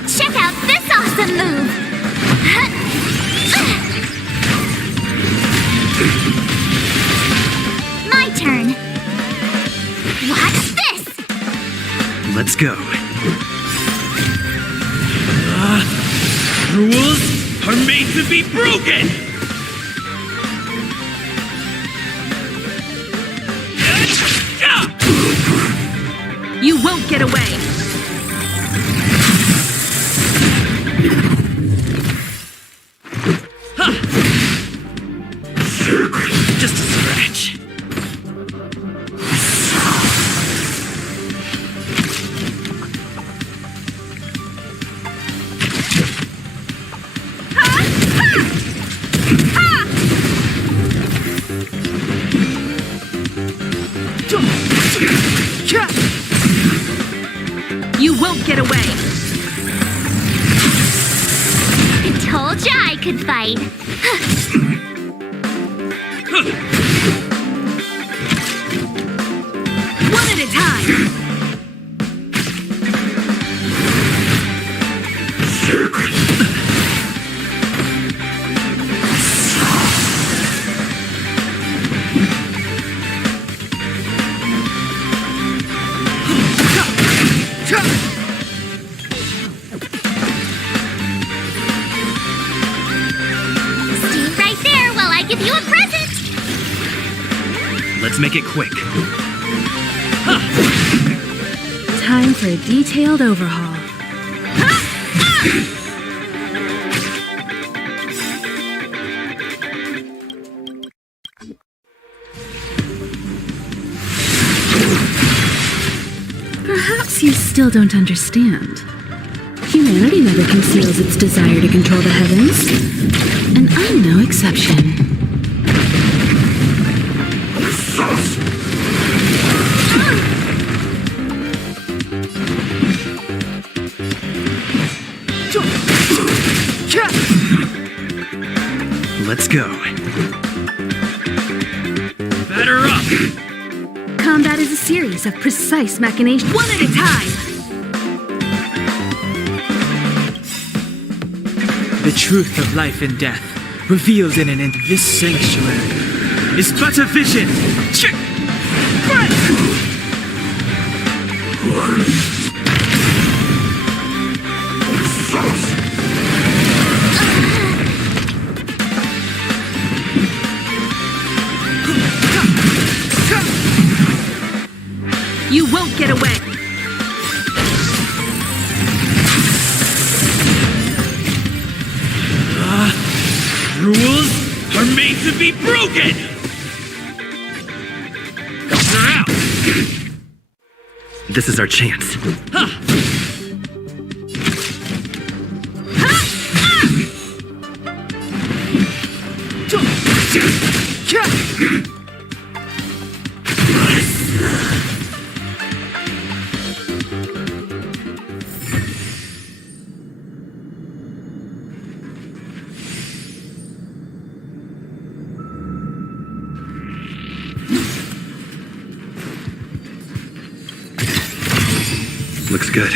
Check out this awesome move. My turn. Watch this. Let's go. Rules are made to be broken! You won't get away! Just a scratch. You won't get away! I told ya I could fight. One at a time! Stay right there while I give you a present. Let's make it quick. Time for a detailed overhaul. Perhaps you still don't understand. Humanity never conceals its desire to control the heavens, and I'm no exception. Let's go. Batter up! Combat is a series of precise machinations, one at a time! The truth of life and death, revealed in this sanctuary, is but a vision. You won't get away! Rules are made to be broken! You're out! This is our chance. Looks good.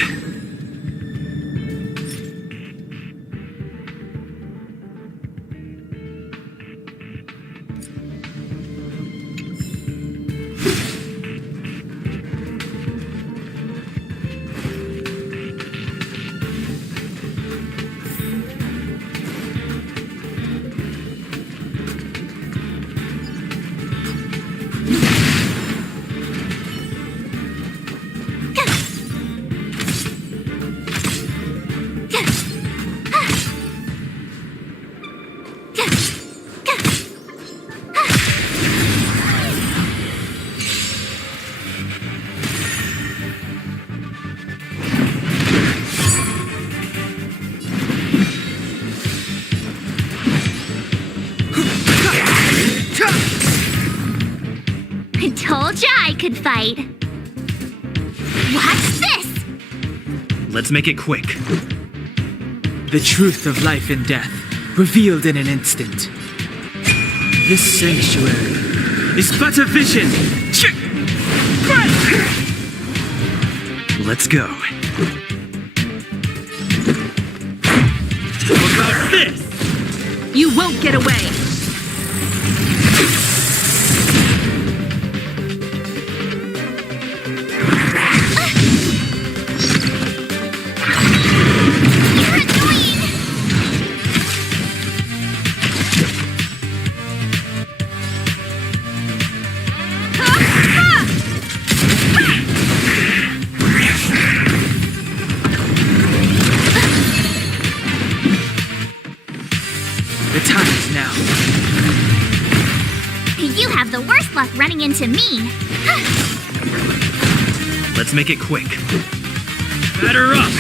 Told ya I could fight. Watch this! Let's make it quick. The truth of life and death, revealed in an instant. This sanctuary is but a vision. Let's go. How about this? You won't get away! You have the worst luck running into me. Let's make it quick. Batter up!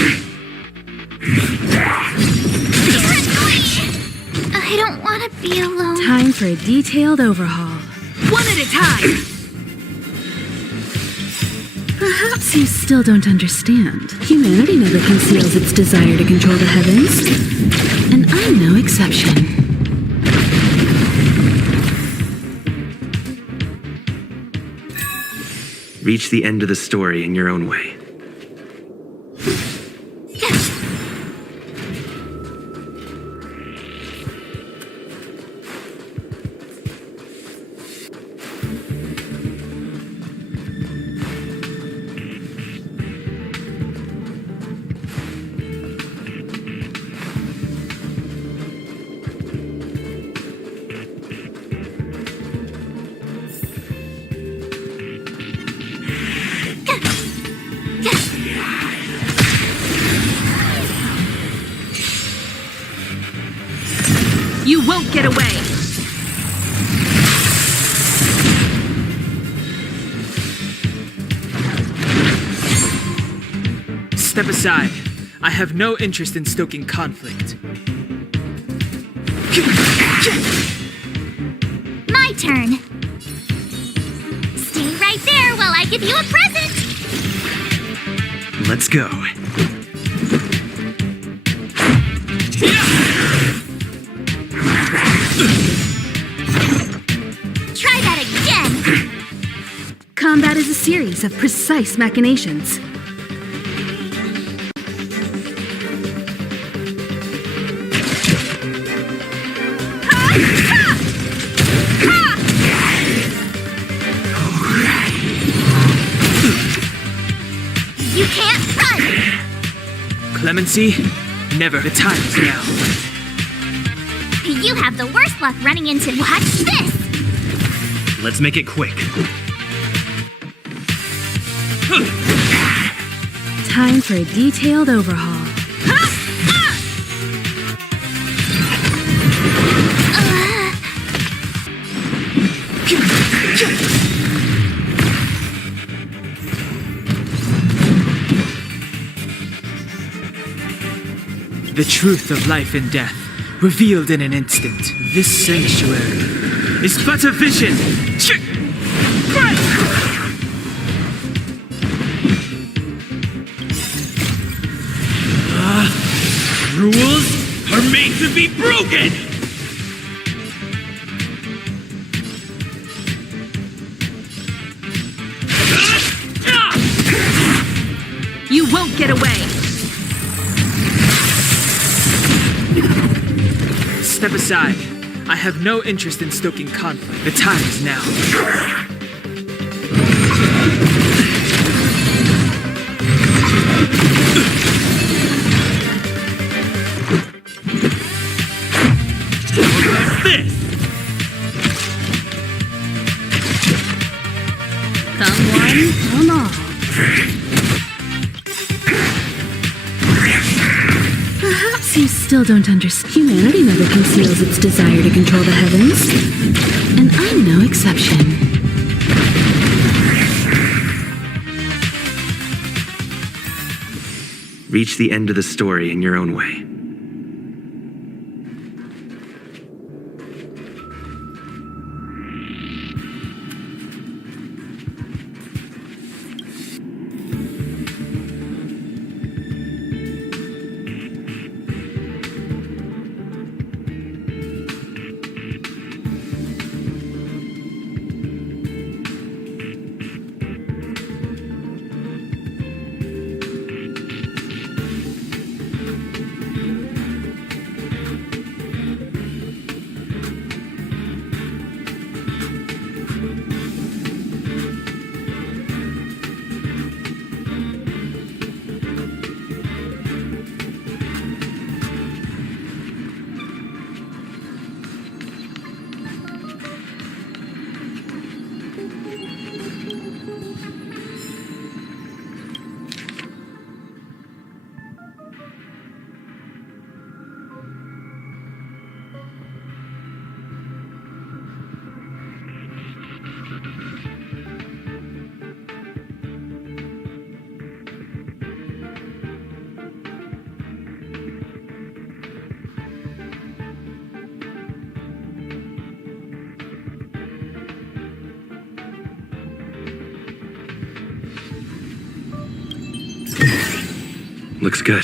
I don't want to be alone. Time for a detailed overhaul. One at a time! Perhaps you still don't understand. Humanity never conceals its desire to control the heavens. And I'm no exception. Reach the end of the story in your own way. You won't get away! Step aside. I have no interest in stoking conflict. My turn. Stay right there while I give you a present. Let's go. Try that again. Combat is a series of precise machinations. You can't run! Clemency? Never. The time is now. You have the worst luck running into. Watch this! Let's make it quick. Time for a detailed overhaul. The truth of life and death, revealed in an instant. This sanctuary is but a vision. Rules are made to be broken! You won't get away! Step aside. I have no interest in stoking conflict. The time is now. This! Come one, come all. Perhaps you still don't understand. Humanity never conceals its desire to control the heavens. And I'm no exception. Reach the end of the story in your own way. Looks good.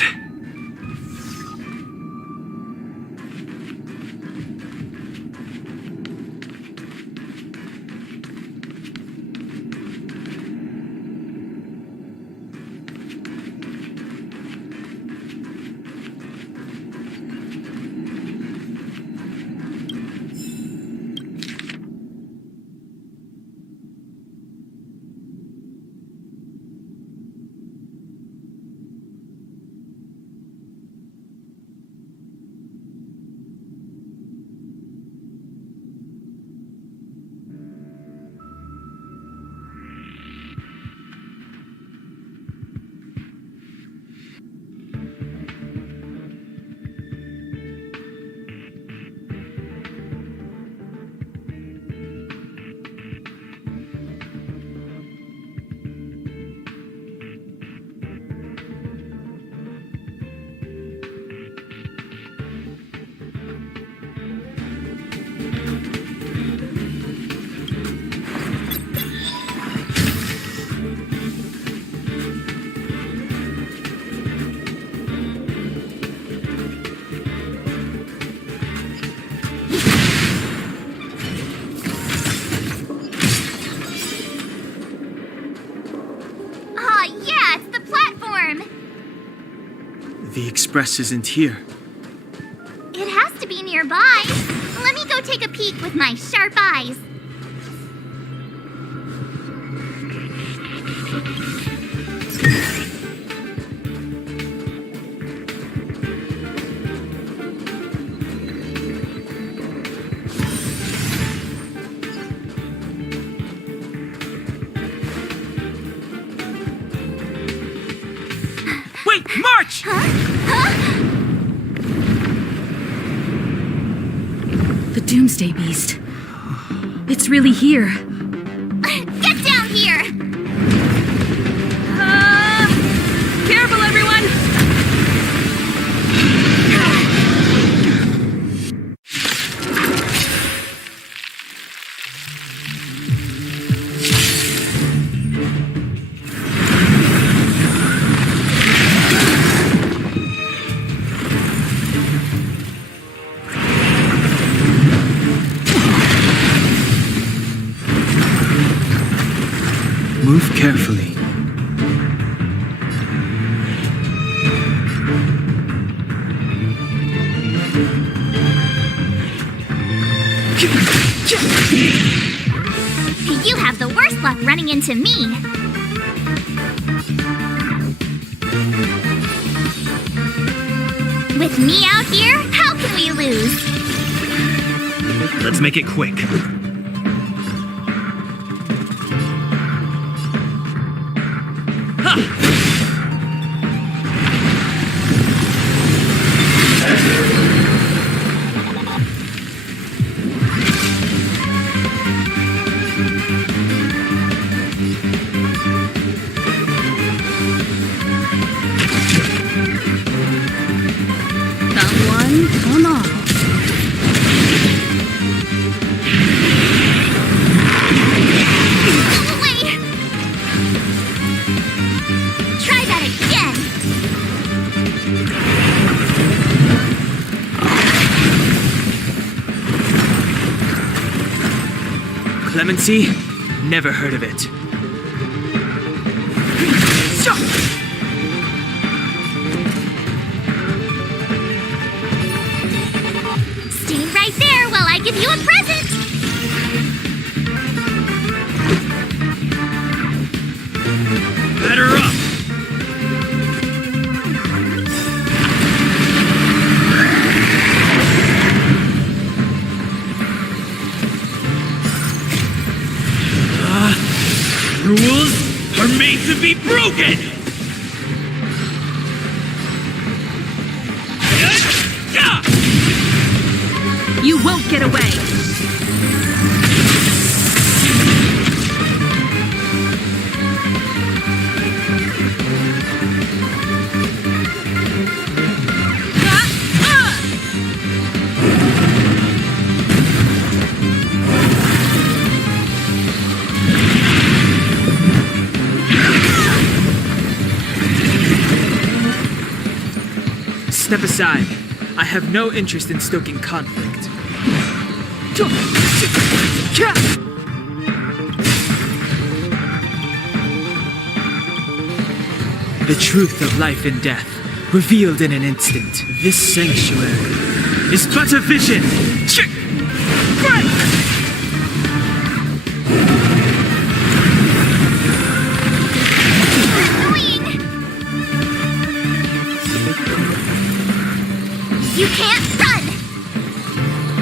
The express isn't here. It has to be nearby. Let me go take a peek with my sharp eyes. Wait! March! The Doomsday Beast. It's really here. Get down here! Careful, everyone! Move carefully. You have the worst luck running into me. With me out here, how can we lose? Let's make it quick. Someone, come on. Wait! Try that again! Clemency? Never heard of it. Stay right there while I give you a present! Batter up! Rules are made to be broken! You won't get away. Step aside. I have no interest in stoking conflict. The truth of life and death, revealed in an instant. This sanctuary is but a vision. You can't run!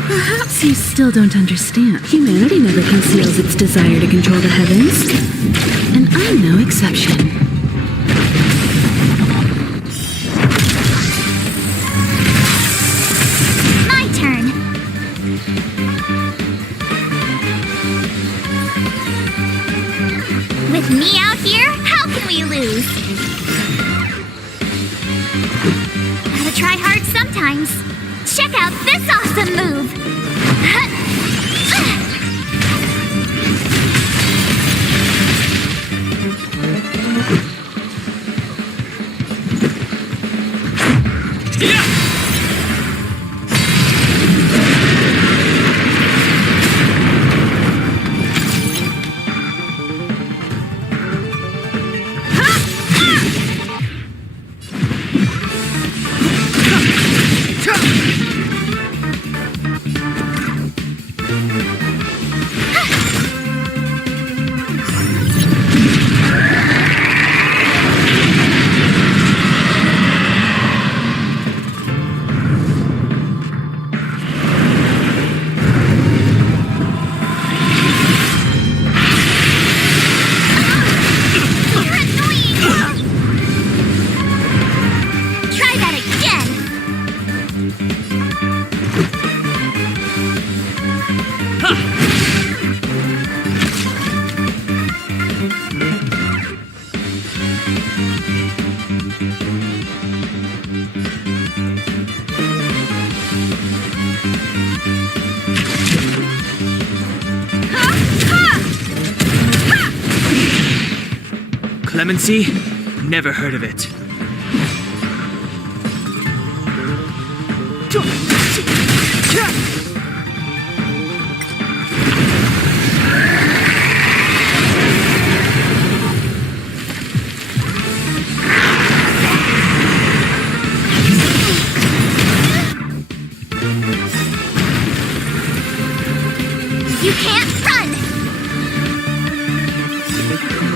Perhaps you still don't understand. Humanity never conceals its desire to control the heavens. And I'm no exception. My turn! With me out here, how can we lose? Gotta try hard sometimes. Check out this awesome move! Clemency? Never heard of it. You can't run!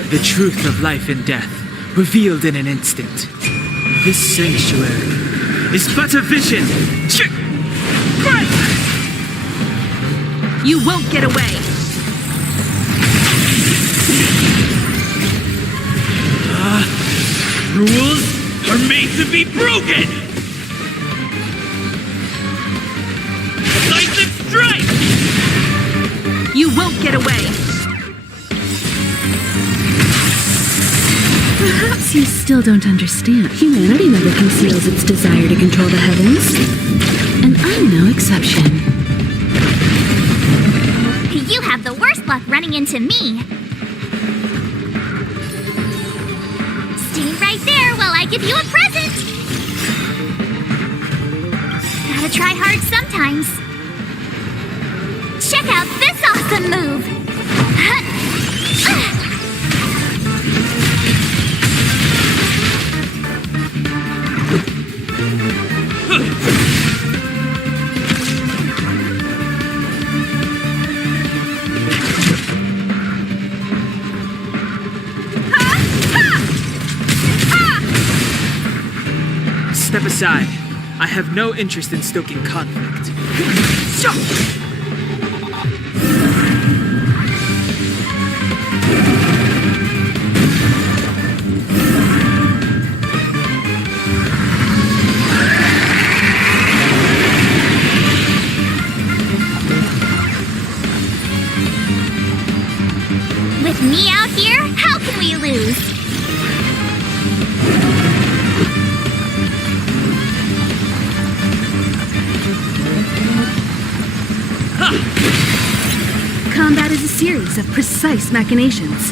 The truth of life and death, revealed in an instant. This sanctuary is but a vision. You won't get away! Rules are made to be broken! Decisive strike! You won't get away! Perhaps you still don't understand. Humanity never conceals its desire to control the heavens. And I'm no exception. You have the worst luck running into me. Stay right there while I give you a present. Gotta try hard sometimes. Check out this awesome move. Step aside. I have no interest in stoking conflict. With me out here, how can we lose? Combat is a series of precise machinations.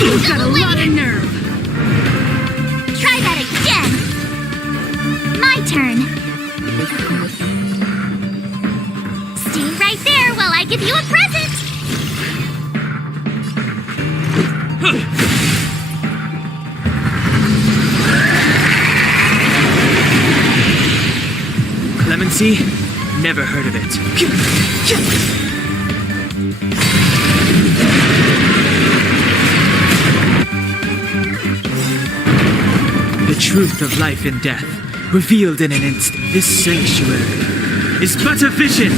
You've got a lot of nerve. Try that again. My turn. Stay right there while I give you a present. Clemency? Never heard of it. The truth of life and death, revealed in an instant. This sanctuary is but a vision.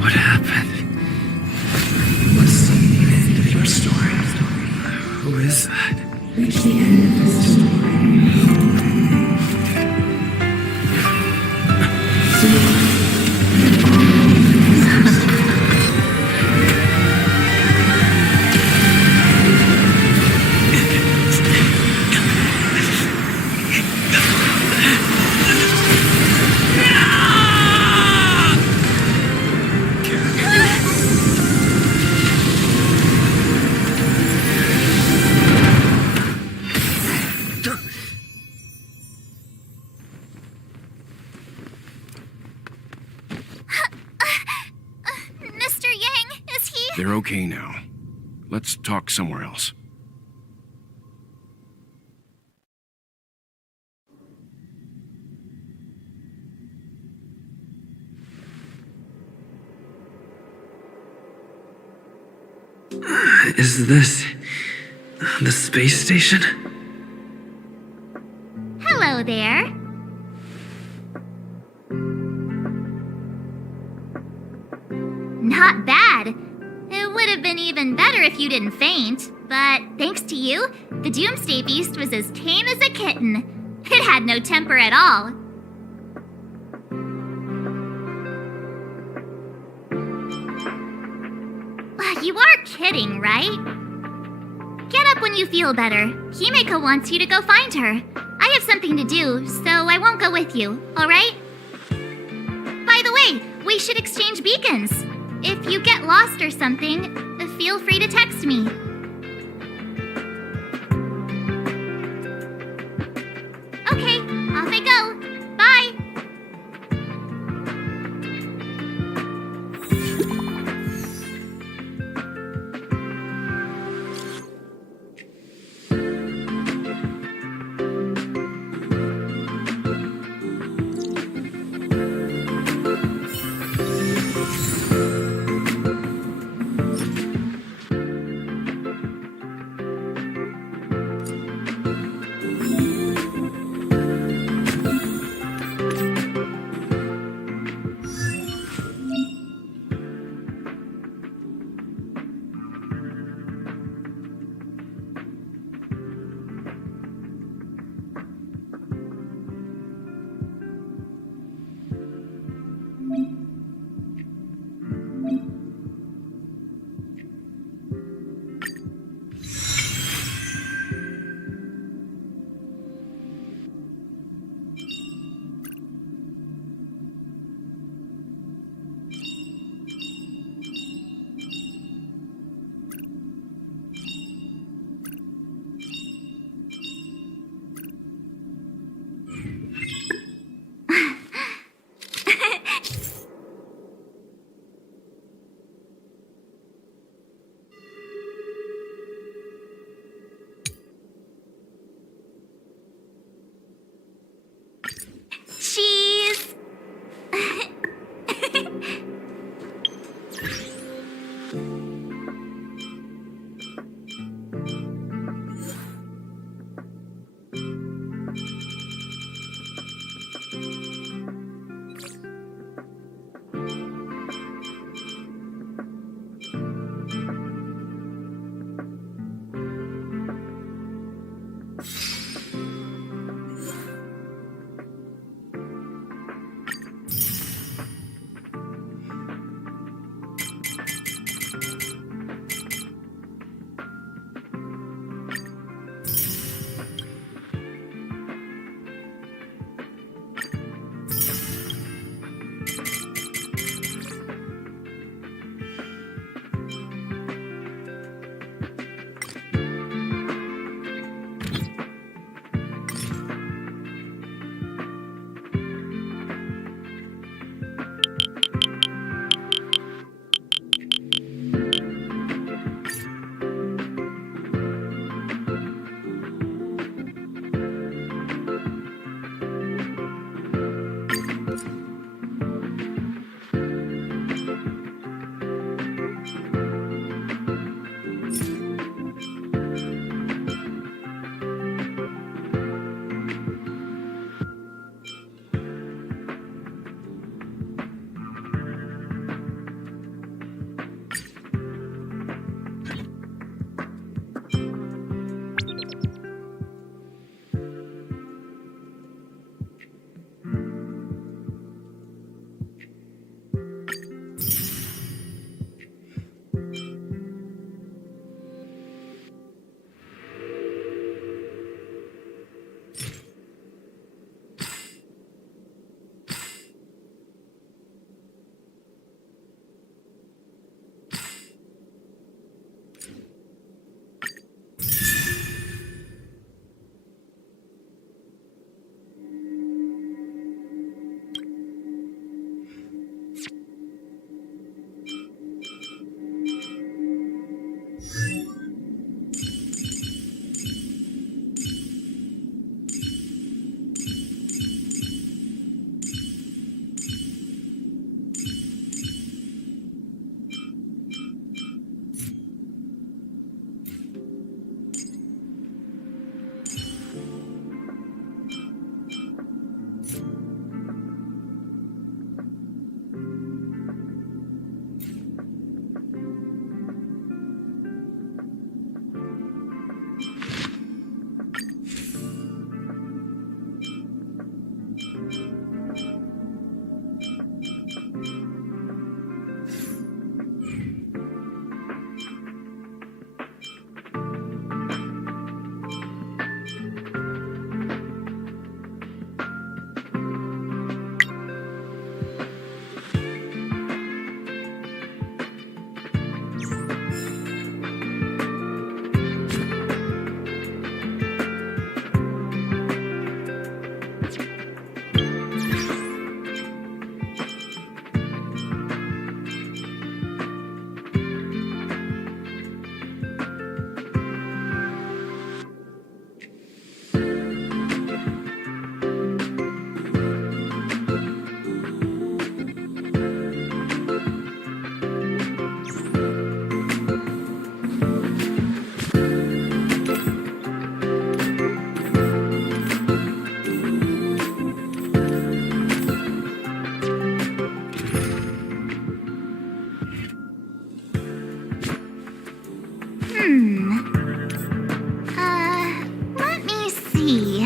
What happened? What's the end of your story? Who is that? Reach the end of the Mr. Yang, is he? They're okay now. Let's talk somewhere else. Is this the space station? Hello there. Not bad. It would have been even better if you didn't faint, but thanks to you, the Doomsday Beast was as tame as a kitten. It had no temper at all. You are kidding, right? Get up when you feel better. Himeko wants you to go find her. I have something to do, so I won't go with you, alright? By the way, we should exchange beacons. If you get lost or something, feel free to text me. Okay, off I go. Bye! Let me see.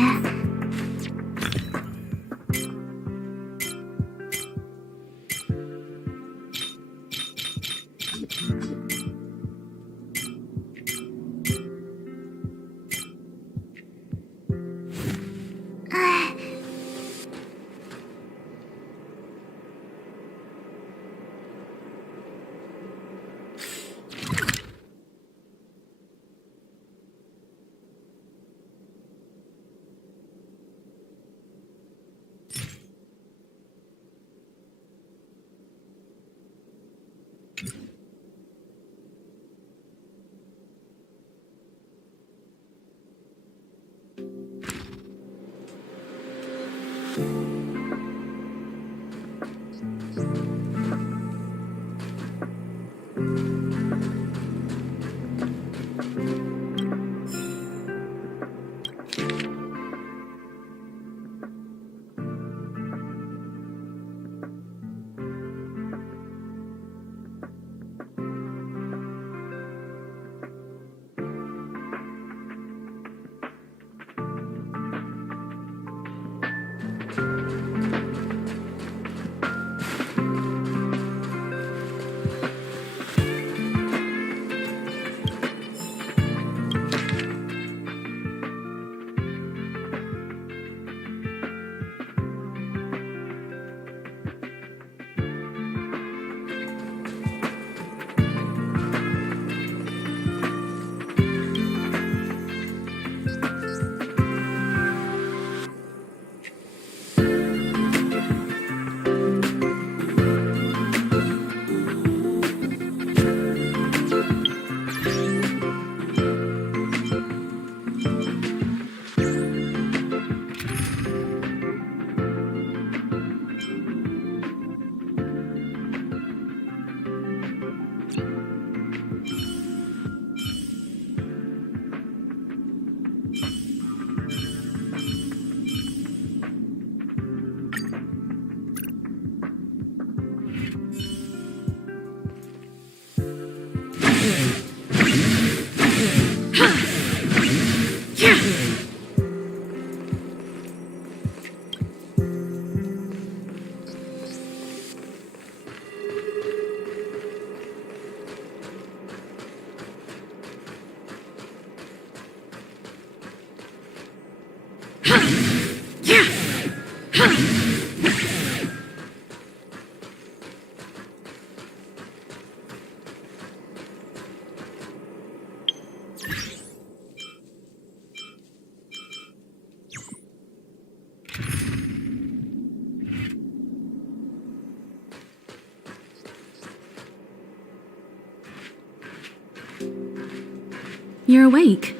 You're awake.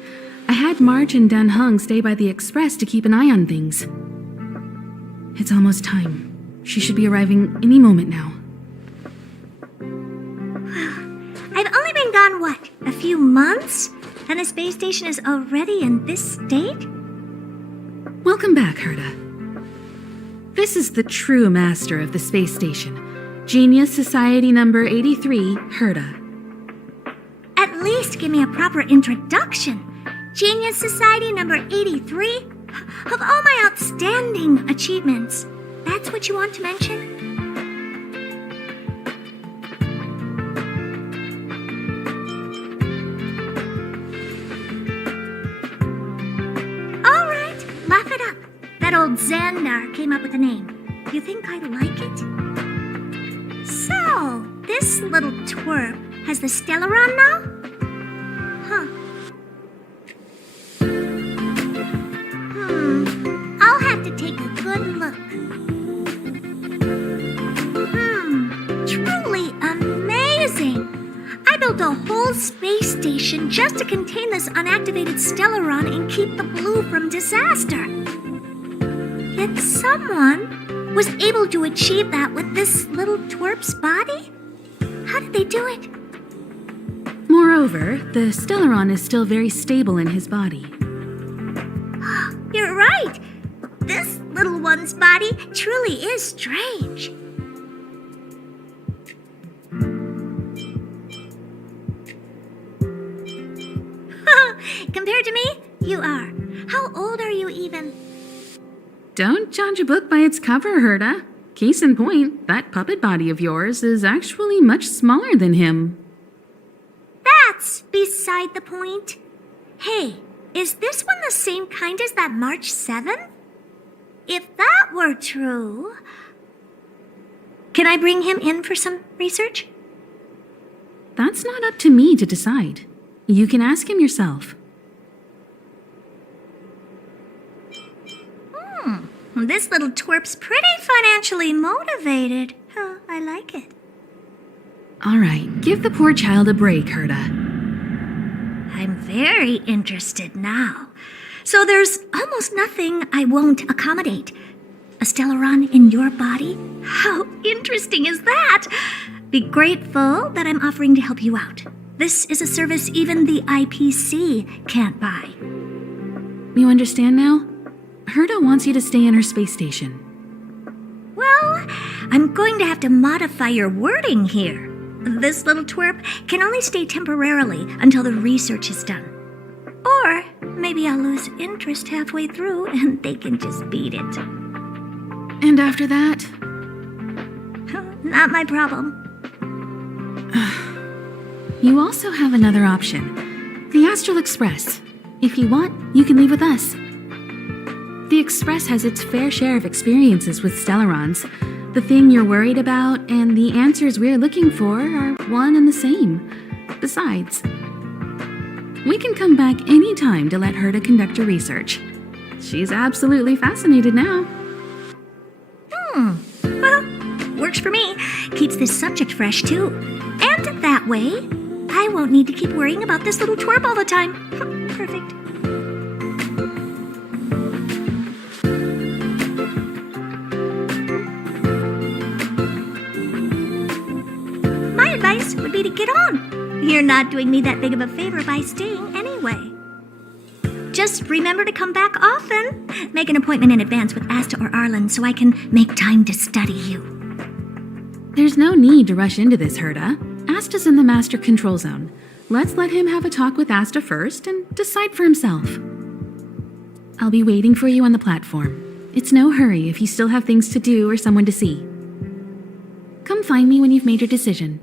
I had Marge and Dan Hung stay by the express to keep an eye on things. It's almost time. She should be arriving any moment now. I've only been gone, what, a few months? And the space station is already in this state? Welcome back, Herta. This is the true master of the space station. Genius Society number 83, Herta. At least give me a proper introduction. Genius Society number 83? Of all my outstanding achievements, that's what you want to mention? All right, laugh it up. That old Xandar came up with a name. You think I like it? So, this little twerp has the Stellaron now? Huh. I'll have to take a good look. Truly amazing! I built a whole space station just to contain this unactivated Stellaron and keep the Blue from disaster. Yet someone was able to achieve that with this little twerp's body? How did they do it? Moreover, the Stellaron is still very stable in his body. You're right. This little one's body truly is strange. Compared to me, you are. How old are you even? Don't judge a book by its cover, Herta. Case in point, that puppet body of yours is actually much smaller than him. That's beside the point. Hey, is this one the same kind as that March 7th? If that were true... Can I bring him in for some research? That's not up to me to decide. You can ask him yourself. This little twerp's pretty financially motivated. Oh, I like it. All right, give the poor child a break, Herta. I'm very interested now. So there's almost nothing I won't accommodate. A Stellaron in your body? How interesting is that? Be grateful that I'm offering to help you out. This is a service even the IPC can't buy. You understand now? Herta wants you to stay in her space station. Well, I'm going to have to modify your wording here. This little twerp can only stay temporarily until the research is done. Or maybe I'll lose interest halfway through and they can just beat it. And after that? Not my problem. You also have another option. The Astral Express. If you want, you can leave with us. The Express has its fair share of experiences with Stellarons. The thing you're worried about and the answers we're looking for are one and the same. Besides, we can come back any time to let Herta conduct her research. She's absolutely fascinated now. Well, works for me. Keeps this subject fresh, too. And that way, I won't need to keep worrying about this little twerp all the time. Perfect. My advice would be to get on. You're not doing me that big of a favor by staying anyway. Just remember to come back often. Make an appointment in advance with Asta or Arlen so I can make time to study you. There's no need to rush into this, Herta. Asta's in the master control zone. Let's let him have a talk with Asta first and decide for himself. I'll be waiting for you on the platform. It's no hurry if you still have things to do or someone to see. Come find me when you've made your decision.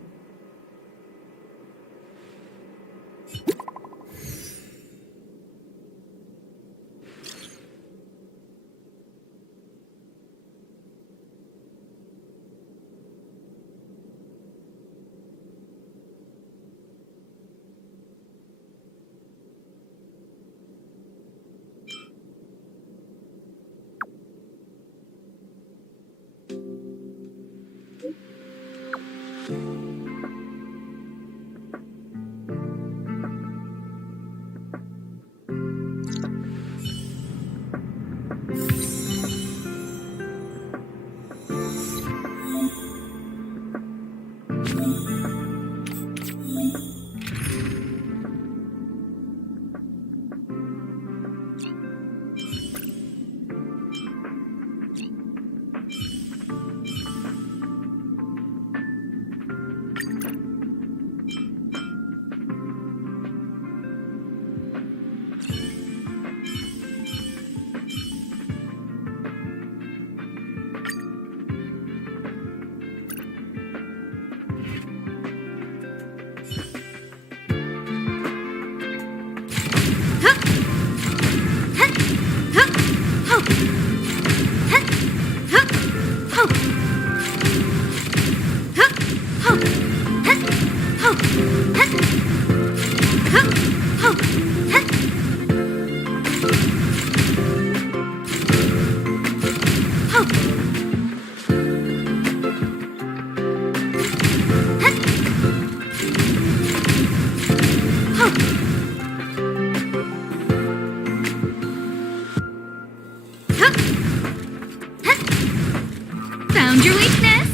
Found your weakness.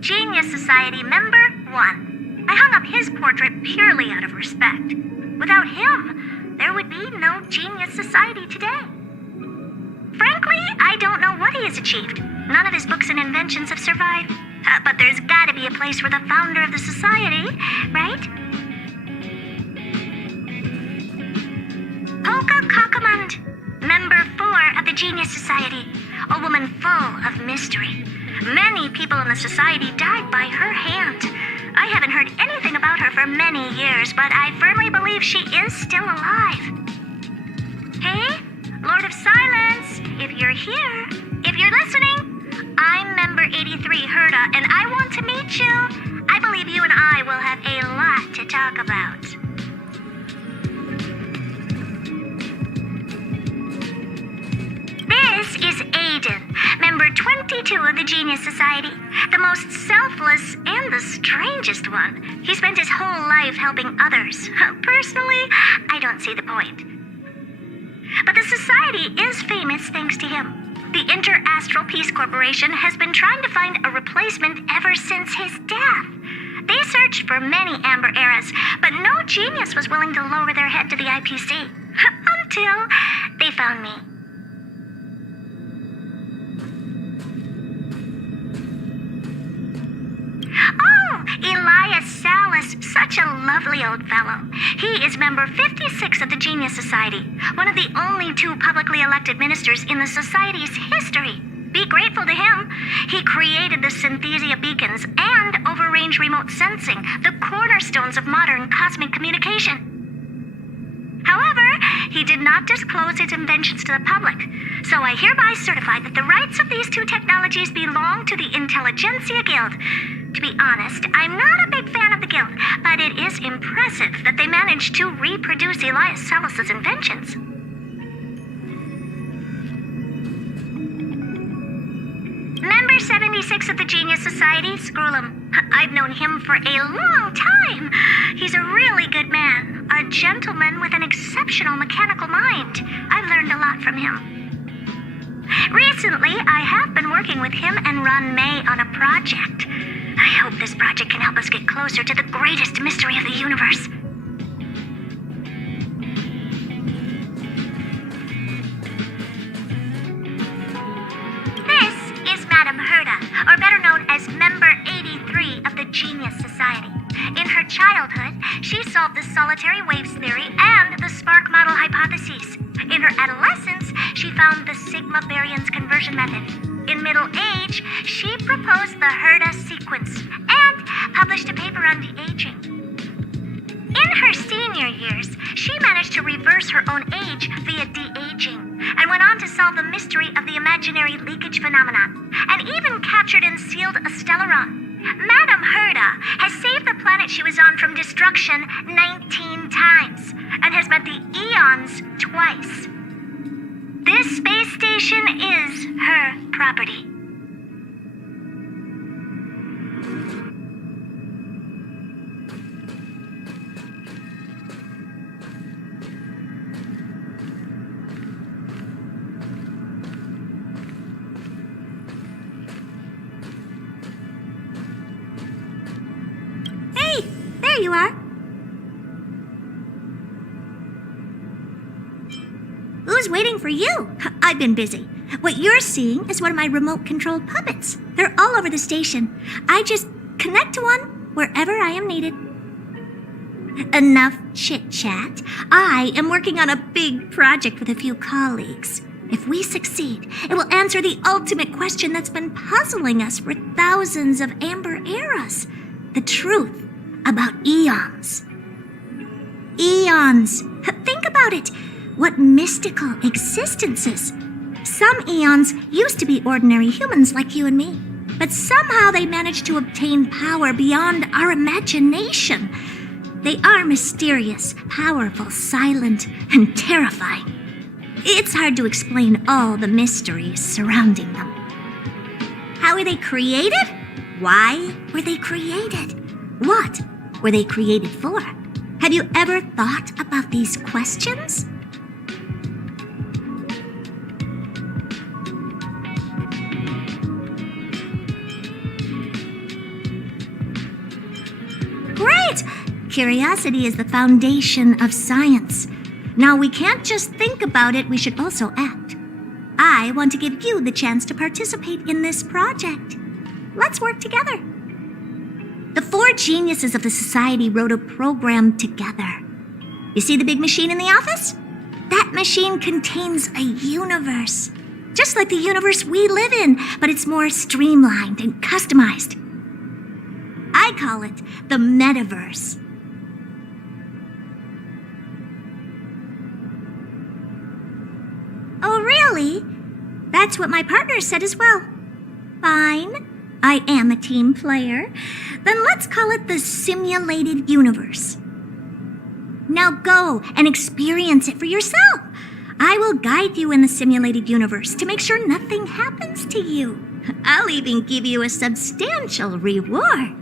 Genius Society Member 1. I hung up his portrait purely out of respect. Without him, there would be no Genius Society today. Frankly, I don't know what he has achieved. None of his books and inventions have survived. But there's gotta be a place for the founder of the society, right? Polka Kakamund, Member 4 of the Genius Society. A woman full of mystery. Many people in the society died by her hand. I haven't heard anything about her for many years, but I firmly believe she is still alive. Hey, Lord of Silence, if you're here, if you're listening, I'm Member 83 Herta, and I want to meet you. I believe you and I will have a lot to talk about. This is Aiden, Member 22 of the Genius Society, the most selfless and the strangest one. He spent his whole life helping others. Personally, I don't see the point. But the society is famous thanks to him. The Inter-Astral Peace Corporation has been trying to find a replacement ever since his death. They searched for many Amber Eras, but no genius was willing to lower their head to the IPC. Until they found me. Oh, Elias Salas, such a lovely old fellow. He is Member 56 of the Genius Society, one of the only 2 publicly elected ministers in the Society's history. Be grateful to him. He created the Synthesia beacons and overrange remote sensing, the cornerstones of modern cosmic communication. However, he did not disclose his inventions to the public, so I hereby certify that the rights of these 2 technologies belong to the Intelligentsia Guild. To be honest, I'm not a big fan of the guild, but it is impressive that they managed to reproduce Elias Salas's inventions. Member 76 of the Genius Society, Screwlum. I've known him for a long time. He's a really good man, a gentleman with an exceptional mechanical mind. I've learned a lot from him. Recently, I have been working with him and Ron May on a project. I hope this project can help us get closer to the greatest mystery of the universe. This is Madame Herta, or better known as Member 83 of the Genius Society. In her childhood, she solved the solitary waves theory and the spark model hypotheses. In her adolescence, she found the sigma baryons conversion method. In middle age, she proposed the Herta sequence and published a paper on de-aging. In her senior years, she managed to reverse her own age via de-aging and went on to solve the mystery of the imaginary leakage phenomenon and even captured and sealed a stellaron. Madame Herta has saved the planet she was on from destruction 19 times and has met the eons twice. This space station is her property. Hey, there you are. Who's waiting for you? I've been busy. What you're seeing is one of my remote-controlled puppets. They're all over the station. I just connect to one wherever I am needed. Enough chit-chat. I am working on a big project with a few colleagues. If we succeed, it will answer the ultimate question that's been puzzling us for thousands of Amber Eras. The truth about eons. Eons. Think about it. What mystical existences. Some eons used to be ordinary humans like you and me, but somehow they managed to obtain power beyond our imagination. They are mysterious, powerful, silent, and terrifying. It's hard to explain all the mysteries surrounding them. How were they created? Why were they created? What were they created for? Have you ever thought about these questions? Curiosity is the foundation of science. Now, we can't just think about it, we should also act. I want to give you the chance to participate in this project. Let's work together. The 4 geniuses of the society wrote a program together. You see the big machine in the office? That machine contains a universe. Just like the universe we live in, but it's more streamlined and customized. I call it the metaverse. Oh, really? That's what my partner said as well. Fine. I am a team player. Then let's call it the simulated universe. Now go and experience it for yourself. I will guide you in the simulated universe to make sure nothing happens to you. I'll even give you a substantial reward.